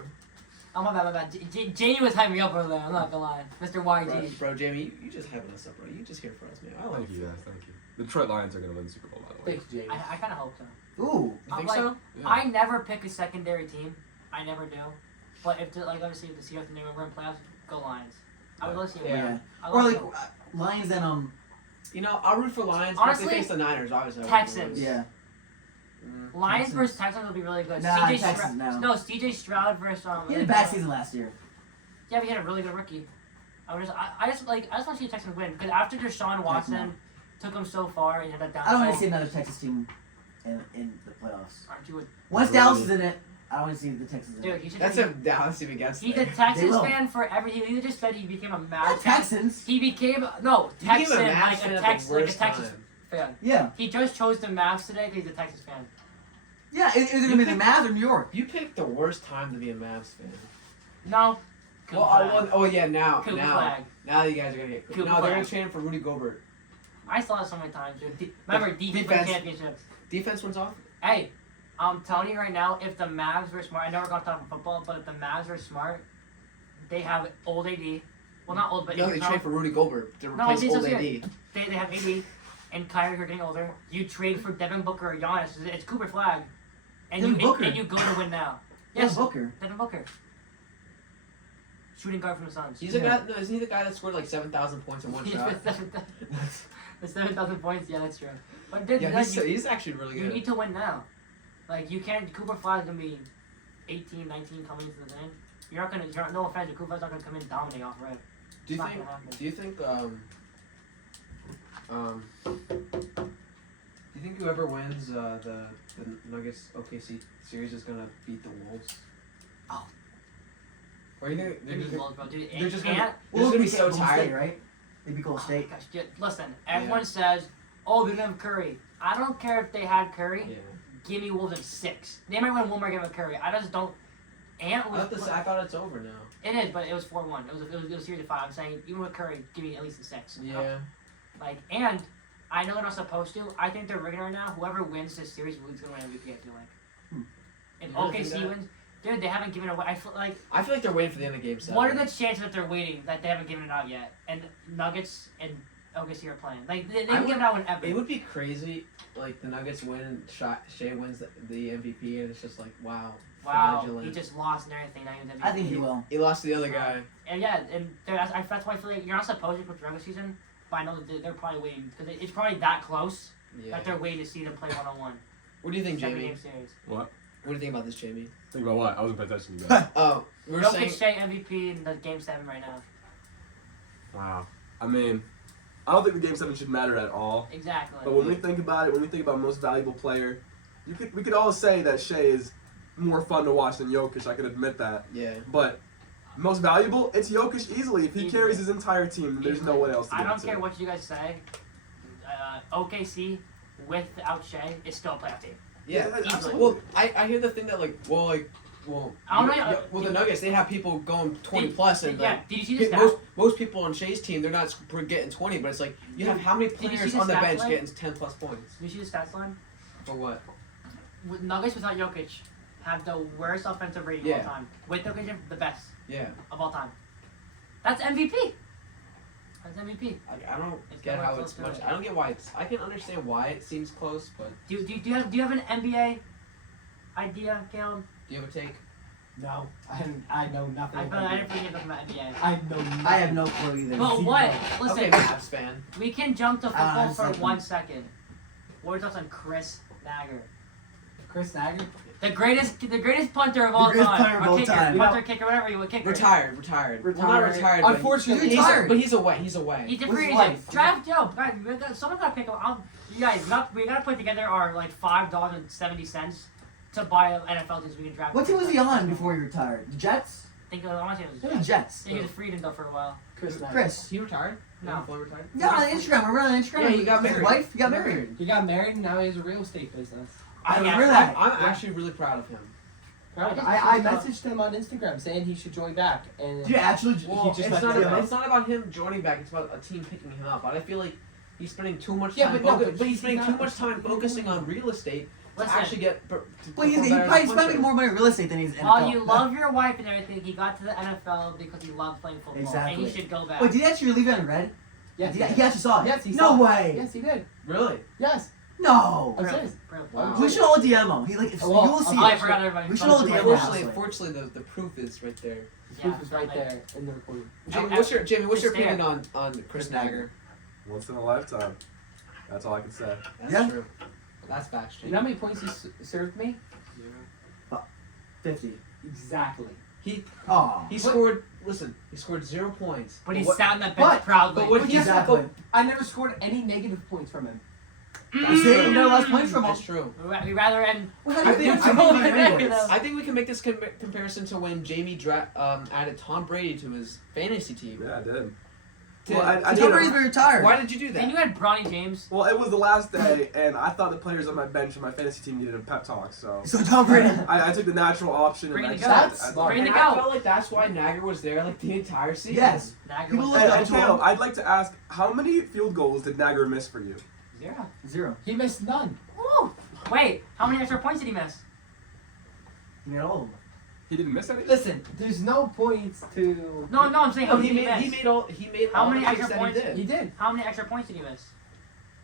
Oh, my bad. Jamie was hyping me up over there. I'm not gonna lie. Mr. YG. Bro, Jamie, you just hyping us up, bro. You just here for us, man. I like Thank you guys, thank you. The Detroit Lions are gonna win the Super Bowl, by the way. Thanks, Jamie. I kind of hope so. Ooh. You think like, so? Yeah. I never pick a secondary team. I never do. But if obviously if the Seahawks and they were in playoffs, go Lions. I would love to see them. Yeah. I Or would like love Lions and You know, I'll root for Lions. Honestly, but if they face the Niners, obviously. I would Texans. yeah. to- Lions Texans. versus Texans would be really good. Nah, CJ Texans, no. No, CJ Stroud versus He had a bad season last year. Yeah, we had a really good rookie. I just want to see the Texans win because after Deshaun Watson took them so far and had that downfall. I don't want to see another Texas team in the playoffs. Aren't you? Once Really? Dallas is in it, I don't want to see the Texans in Dude, it. he should. That's a Dallas team against. He's them. a Texas will. fan for everything. He just said he became a Not Mavs fan. Texans. He became no You became Texan, a Mavs like fan a at Texas, the like a worst Texas time. fan. Yeah. He just chose the Mavs today because he's a Texas fan. Yeah, it's either going to be the Mavs or New York. You picked the worst time to be a Mavs fan. No. Well, oh yeah, now Cooper now flag. now you guys are gonna get. Cooper No, they're gonna flag. train for Rudy Gobert. I saw it so many times, dude. Remember, defense Defense. championships. Defense wins off. Hey, I'm telling you right now, if the Mavs were smart, I know we're gonna talk about football, but if the Mavs were smart, they have old AD. Well, not old, but No, they train for Rudy Gobert to No, replace this old is AD. it. They have AD and Kyrie who are getting older. You trade for Devin Booker or Giannis. It's Cooper flag, and Devin Booker? and you go to win now. Yes, Yes, Booker. Devin Booker. Shooting guard from the Suns. He's a guy. No, isn't he the guy that scored like 7,000 points in one He's shot? the 7,000 points. Yeah, that's true. But dude, Yeah, like, he's actually really you good. need to win now. Like you can't. Cooper Flag gonna be 18, 19 coming into the thing. You're not gonna. No offense, but Cooper Flag's not gonna come in and dominate off red. Do you It's not think? gonna happen. Do you think? Do you think whoever wins the Nuggets OKC series is gonna beat the Wolves? Oh. Or you think They're just low, bro, dude. they're just gonna- And- They're just gonna be so Golden tired. State, right? They'd be Golden Oh my State. gosh, dude, listen, everyone says, oh, they don't have Curry. I don't care if they had Curry. Yeah. Give me Wolves in 6. They might win one more game with Curry. I just don't. Ant was. I thought it's over now. It is, but it was 4-1. It was a series of 5. I'm saying, even with Curry, give me at least a 6. Yeah. Like, and I know they're not supposed to. I think they're rigging right now. Whoever wins this series is going to win MVP, I feel like. If You really think OKC that? wins, dude, they haven't given it away. I feel like. I feel like they're waiting for the end of game 7. What are the chances that they're waiting that they haven't given it out yet? And Nuggets and OKC are playing. Like they I can would- give it out whenever. It would be crazy, like the Nuggets win and Shea wins the MVP, and it's just like, wow. Wow, fraudulent. he just lost and everything. Now he's MVP. I think he will. He lost to the other guy. And yeah, and that's why I feel like you're not supposed to put the regular season, but I know that they're probably waiting because it's probably that close Yeah. that they're waiting to see them play 1-on-1. What do you think, 7 Jamie? game series. What? What do you think about this, Jamie? Think about what? I wasn't paying attention to that. Oh, we were saying. Jokic Shea MVP in the game 7 right now. Wow. I mean, I don't think the game 7 should matter at all. Exactly. But when we think about it, when we think about most valuable player, we could all say that Shea is more fun to watch than Jokic. I can admit that. Yeah. But most valuable, it's Jokic easily. If he Easily. carries his entire team, there's no one else to I give it don't to. care what you guys say. OKC without Shea is still a playoff team. Yeah. Yeah, Easily. absolutely. Well, I hear the thing that I don't know, well, the Nuggets, they have people going 20 plus, and Yeah, like, did you see the stat? most people on Shea's team, they're not getting 20, but it's like you have how many Did you see players the on the stats bench line? getting 10 plus points? Did you see the stats line? For what? With Nuggets without Jokic have the worst offensive rating of Yeah. all time. With Jokic, the best Yeah. of all time. That's MVP. That's MVP. I don't It's get nowhere how close it's to much. it. I don't get why it's. I can understand why it seems close, but Do you have an NBA idea, Caleb? do you have a take? No, I know nothing. I about didn't forget about NBA. I know nothing. I have no clue either. But Zero. what? Listen, Okay, Mavs fan. we can jump to football it's for like- 1 second. What are your thoughts on Chris Nager? Chris Nagy. The greatest punter of all greatest time. punter of Or all kicker, time. punter, kicker, whatever you want, kicker. Retired. Well, not retired. But Unfortunately, He's retired. but he's away. He's away. He's a What's free his agent. life? Draft Joe. Guys, someone gotta pick him. You guys, we gotta put together our like $5.70 to buy NFL teams we can draft. What team was he on before he retired? The Jets? I want to say it The was Jets. Jets. Yeah, he was a free agent though for a while. Chris Nagy. Chris. He retired? No. Fully retired? Yeah, on Instagram. Remember on Instagram? Yeah, he got His married. wife? He got married. He got married and now he has a real estate business. I Yeah, remember that. I'm actually really proud of him. I messaged him on Instagram saying he should join back, and Dude, actually, Well, Well, just it's let not him go. about him joining back. It's about a team picking him up. But I feel like he's spending too much Yeah, time. but no, but but he's he's spending not- too much time focusing on real estate to Listen. actually get. Well, he probably spending more money on real estate than he's in While NFL. you love your wife and everything, he got to the NFL because he loved playing football, and Exactly. he should go back. Wait, did he actually leave it in red? Yes, He actually saw it. Yes, he no saw it. way. Yes, he did. Really? Yes. No. I'm Really? serious. Really? Wow. We should all DM him. He like, Well, you will see. Oh, I it. forgot everybody. We should all DM him. Unfortunately, the proof is right there. The proof is right there in the recording. Jamie, I- what's your Just opinion on Chris Nagger? Once in a lifetime. That's all I can say. That's Yeah. true. That's facts, You Jamie. know how many points he served me? 50. Exactly. Oh. He scored. Listen, he scored 0 points. But he what, sat on that but- bench proudly. but what he has to go. I never scored any negative points from him. That's See, true. you know less points from him. That's true. We rather end. Well, how I do you think- do I something think- anyways? I think we can make this comparison to when Jamie added Tom Brady to his fantasy team. Yeah, I did. To- Well, I Tom did. Brady's been retired. Why did you do And that? you had Bronny James. Well, it was the last day, and I thought the players on my bench for my fantasy team needed a pep talk, so So Tom Brady. I took the natural option. Bring and I it just go. That's I- smart. Bring And it I go. felt like that's why Nagger was there like the entire season. Yes. Nagger People was look And, up and to Caleb, him. I'd like to ask, how many field goals did Nagger miss for you? 0. 0. He missed none. Woo! Wait, how many extra points did he miss? You know all of them. He didn't miss any? Listen, there's no points to. No, I'm saying how No, many he did made he miss? he made How all many the extra picks points? that he He did. did. How many extra points did he miss?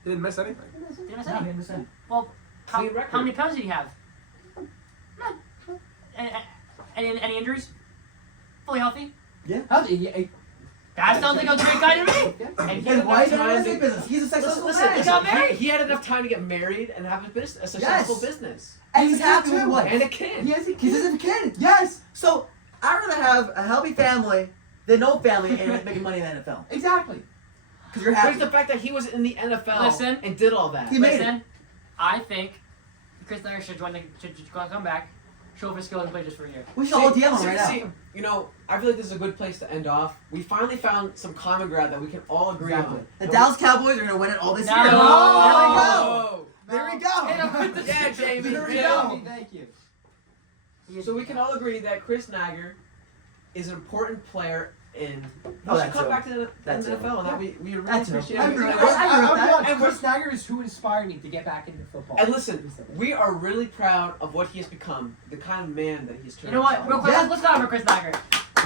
He didn't miss anything. Did he miss No, any? he didn't miss any. Well, how, Clean record. how many penalties did he have? Any injuries? Fully healthy? How did he? That sounds like a great guy to me. And he had And why is enough he in time the to. business? He's a successful Listen, man. He got married. he had enough time to get married and have a successful Yes. business And he's happy with his wife. and a kid. He has a He's a kid. Yes. So I'd rather have a healthy family than no family and making money in the NFL. Exactly. Because you're But happy. it's the fact that he was in the NFL Listen. and did all that. He made it. Listen, I think Chris Nagger should come back, show off his skill and play just for a year. We should all DM him right see, now. you know, I feel like this is a good place to end off. We finally found some common ground that we can all agree Exactly. on. The Dallas Cowboys are going to win it all this No. year. No. There we go. Hit him with the Yeah, Jamie. There we Yeah. go. Thank you. So we can all agree that Chris Nagger is an important player and he Oh, should that's come it. back to the That's it. NFL. And that we really That's it. appreciate I it. agree. I agree with that. and Chris Nagger is who inspired me to get back into football. And listen, we are really proud of what he has become, the kind of man that he's turned You know what? into. Real quick, Yeah. let's go over Chris Nagger.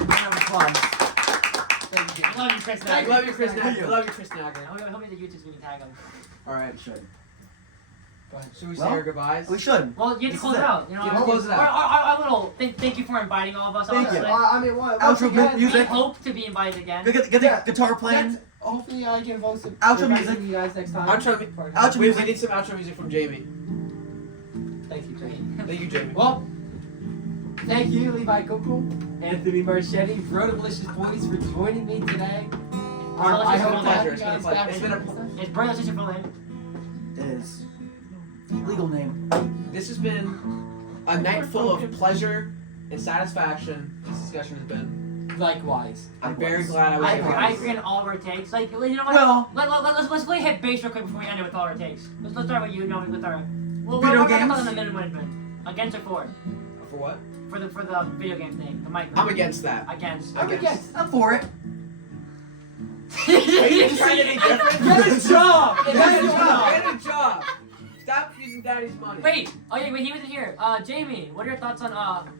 Round of applause. Thank you. I love you, Chris I Nagger. love you, Chris Thank Nagger. you. I love you, Chris Nagger. Help me the YouTube's gonna tag him. All right, Should. Go ahead. should we say Well, our goodbyes? We should. Well, you have to This close is it it. out. You know, Yeah, we'll close it out. Our little thank you for inviting all of us. Thank you. honestly. I mean, what? Outro again, music. We hope to be invited again. Get the Yeah. guitar playing. That's- hopefully, I can vote some. Outro get back music. to you guys next time. Outro we music. need some outro music from Jamie. Thank you, Jamie. Thank you, Jamie. Well, thank you, Levi Coco, Anthony Marchetti, Rotablicious Boys, for joining me today. I hope to have you It's been a guys pleasure. back It's been a next time. His brother's sister full name. It is. Legal name. This has been a night full of pleasure and satisfaction. This discussion has been. Likewise. I'm very glad I was I here. agree, I agree on all of our takes. Like, you know what? Well, Let's go hit base real quick before we end it with all our takes. Let's start with you, know, with our. Video we're games? on the minute management. Against or for? For what? For the video game thing, the mic. I'm against that. Against. I'm against. I'm for it. Are you trying to be different? Get a job! Get Get a a job! Get a job. Stop using daddy's money. Wait. Oh yeah, wait. He wasn't here. Jamie, what are your thoughts on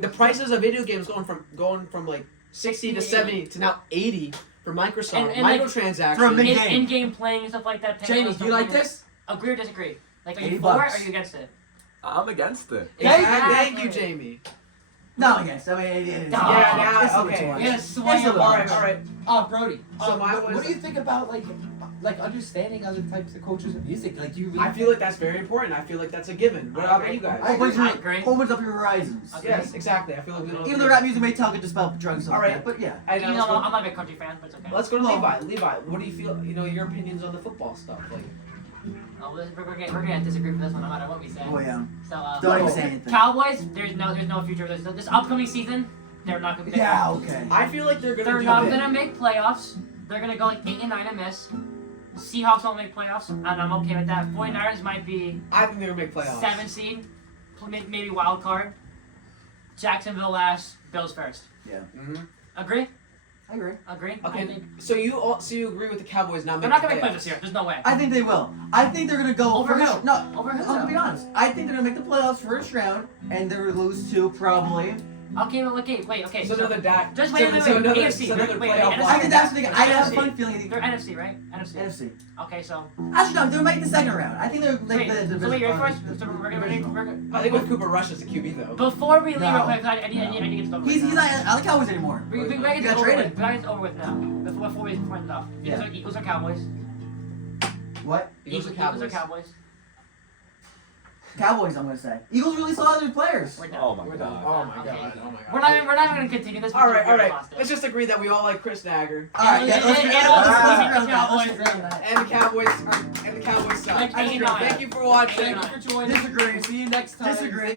The prices of video games going from like 60 to 70 to now 80 for Microsoft. And like, microtransactions. for a mid- game. in-game playing and stuff like that. paying Jamie, stuff do you like that. this? Agree or disagree? Like, are you $80 for it or are you against it? I'm against it. Thank you, Jamie. No, I guess. I mean, it is. No. Yeah, It's a little okay. too much. You're gonna It's a sway little All much. right, all right. Brody. So mine what was- do you think about like understanding other types of cultures of music? Like, do you really? I feel like that's very important. I feel like that's a given. What I about agree. you guys? I agree. Opens up your horizons. Okay. Yes, exactly. I feel like we don't. Even though rap music may talk just about drugs and stuff All like right. that, but yeah. And, You let's, know, go, I'm not a big country fan, but it's okay. let's go to Well- Levi. Levi, what do you feel? You know, your opinions on the football stuff. Like, We're gonna disagree for this one, no matter what we say. Oh yeah. So, Don't even say anything. Cowboys, there's no future. This upcoming season, they're not gonna be. Yeah. Okay. I feel like they're gonna They're do not big. gonna make playoffs. They're gonna go like 8 and 9 and miss. Seahawks won't make playoffs, and I'm okay with that. 49ers might be I think they're gonna make playoffs. 7 seed, maybe wild card. Jacksonville last, Bills first. Mm-hmm. Agree? I agree. Agree? I Okay, think so you agree with the Cowboys not they're making not the gonna make playoffs? playoffs this year. There's no way. I think they will. I think they're gonna go Over first. who? No, Over who? I'm gonna be honest. I think they're gonna make the playoffs first round, and they're gonna lose two probably. Okay, wait, okay. So another DAC. Just so, wait. so another, AFC, so another wait, playoff NFC. I loss. think that's the thing. I have a NFC. funny feeling. They're NFC, right? NFC. NFC. Okay, so Actually, no, they're making the second round. I think they're like wait. the So wait, you're first. division. So we're gonna. I think with Cooper Rush as a QB though. Before we leave, No. real quick, I need to get this over He's with. not on the Cowboys anymore. We He get got this over traded. with. We gotta get this over with now. Before we end off. Yeah. Eagles or Cowboys? What? Eagles or Eagles Cowboys? or Cowboys? Cowboys, I'm gonna say. Eagles really saw their players. We're done. Oh my We're god. done. Oh my Okay. god. Oh my god. We're not even gonna continue this. All right, all right. Lost it. Let's just agree that we all like Chris Dagger, All right, yeah, let's And let's- all the let's- Cowboys. let's- let's agree on that. and the Cowboys suck. Like 89. Thank you for watching. Thank you for joining. Disagree. See you next time. Disagree.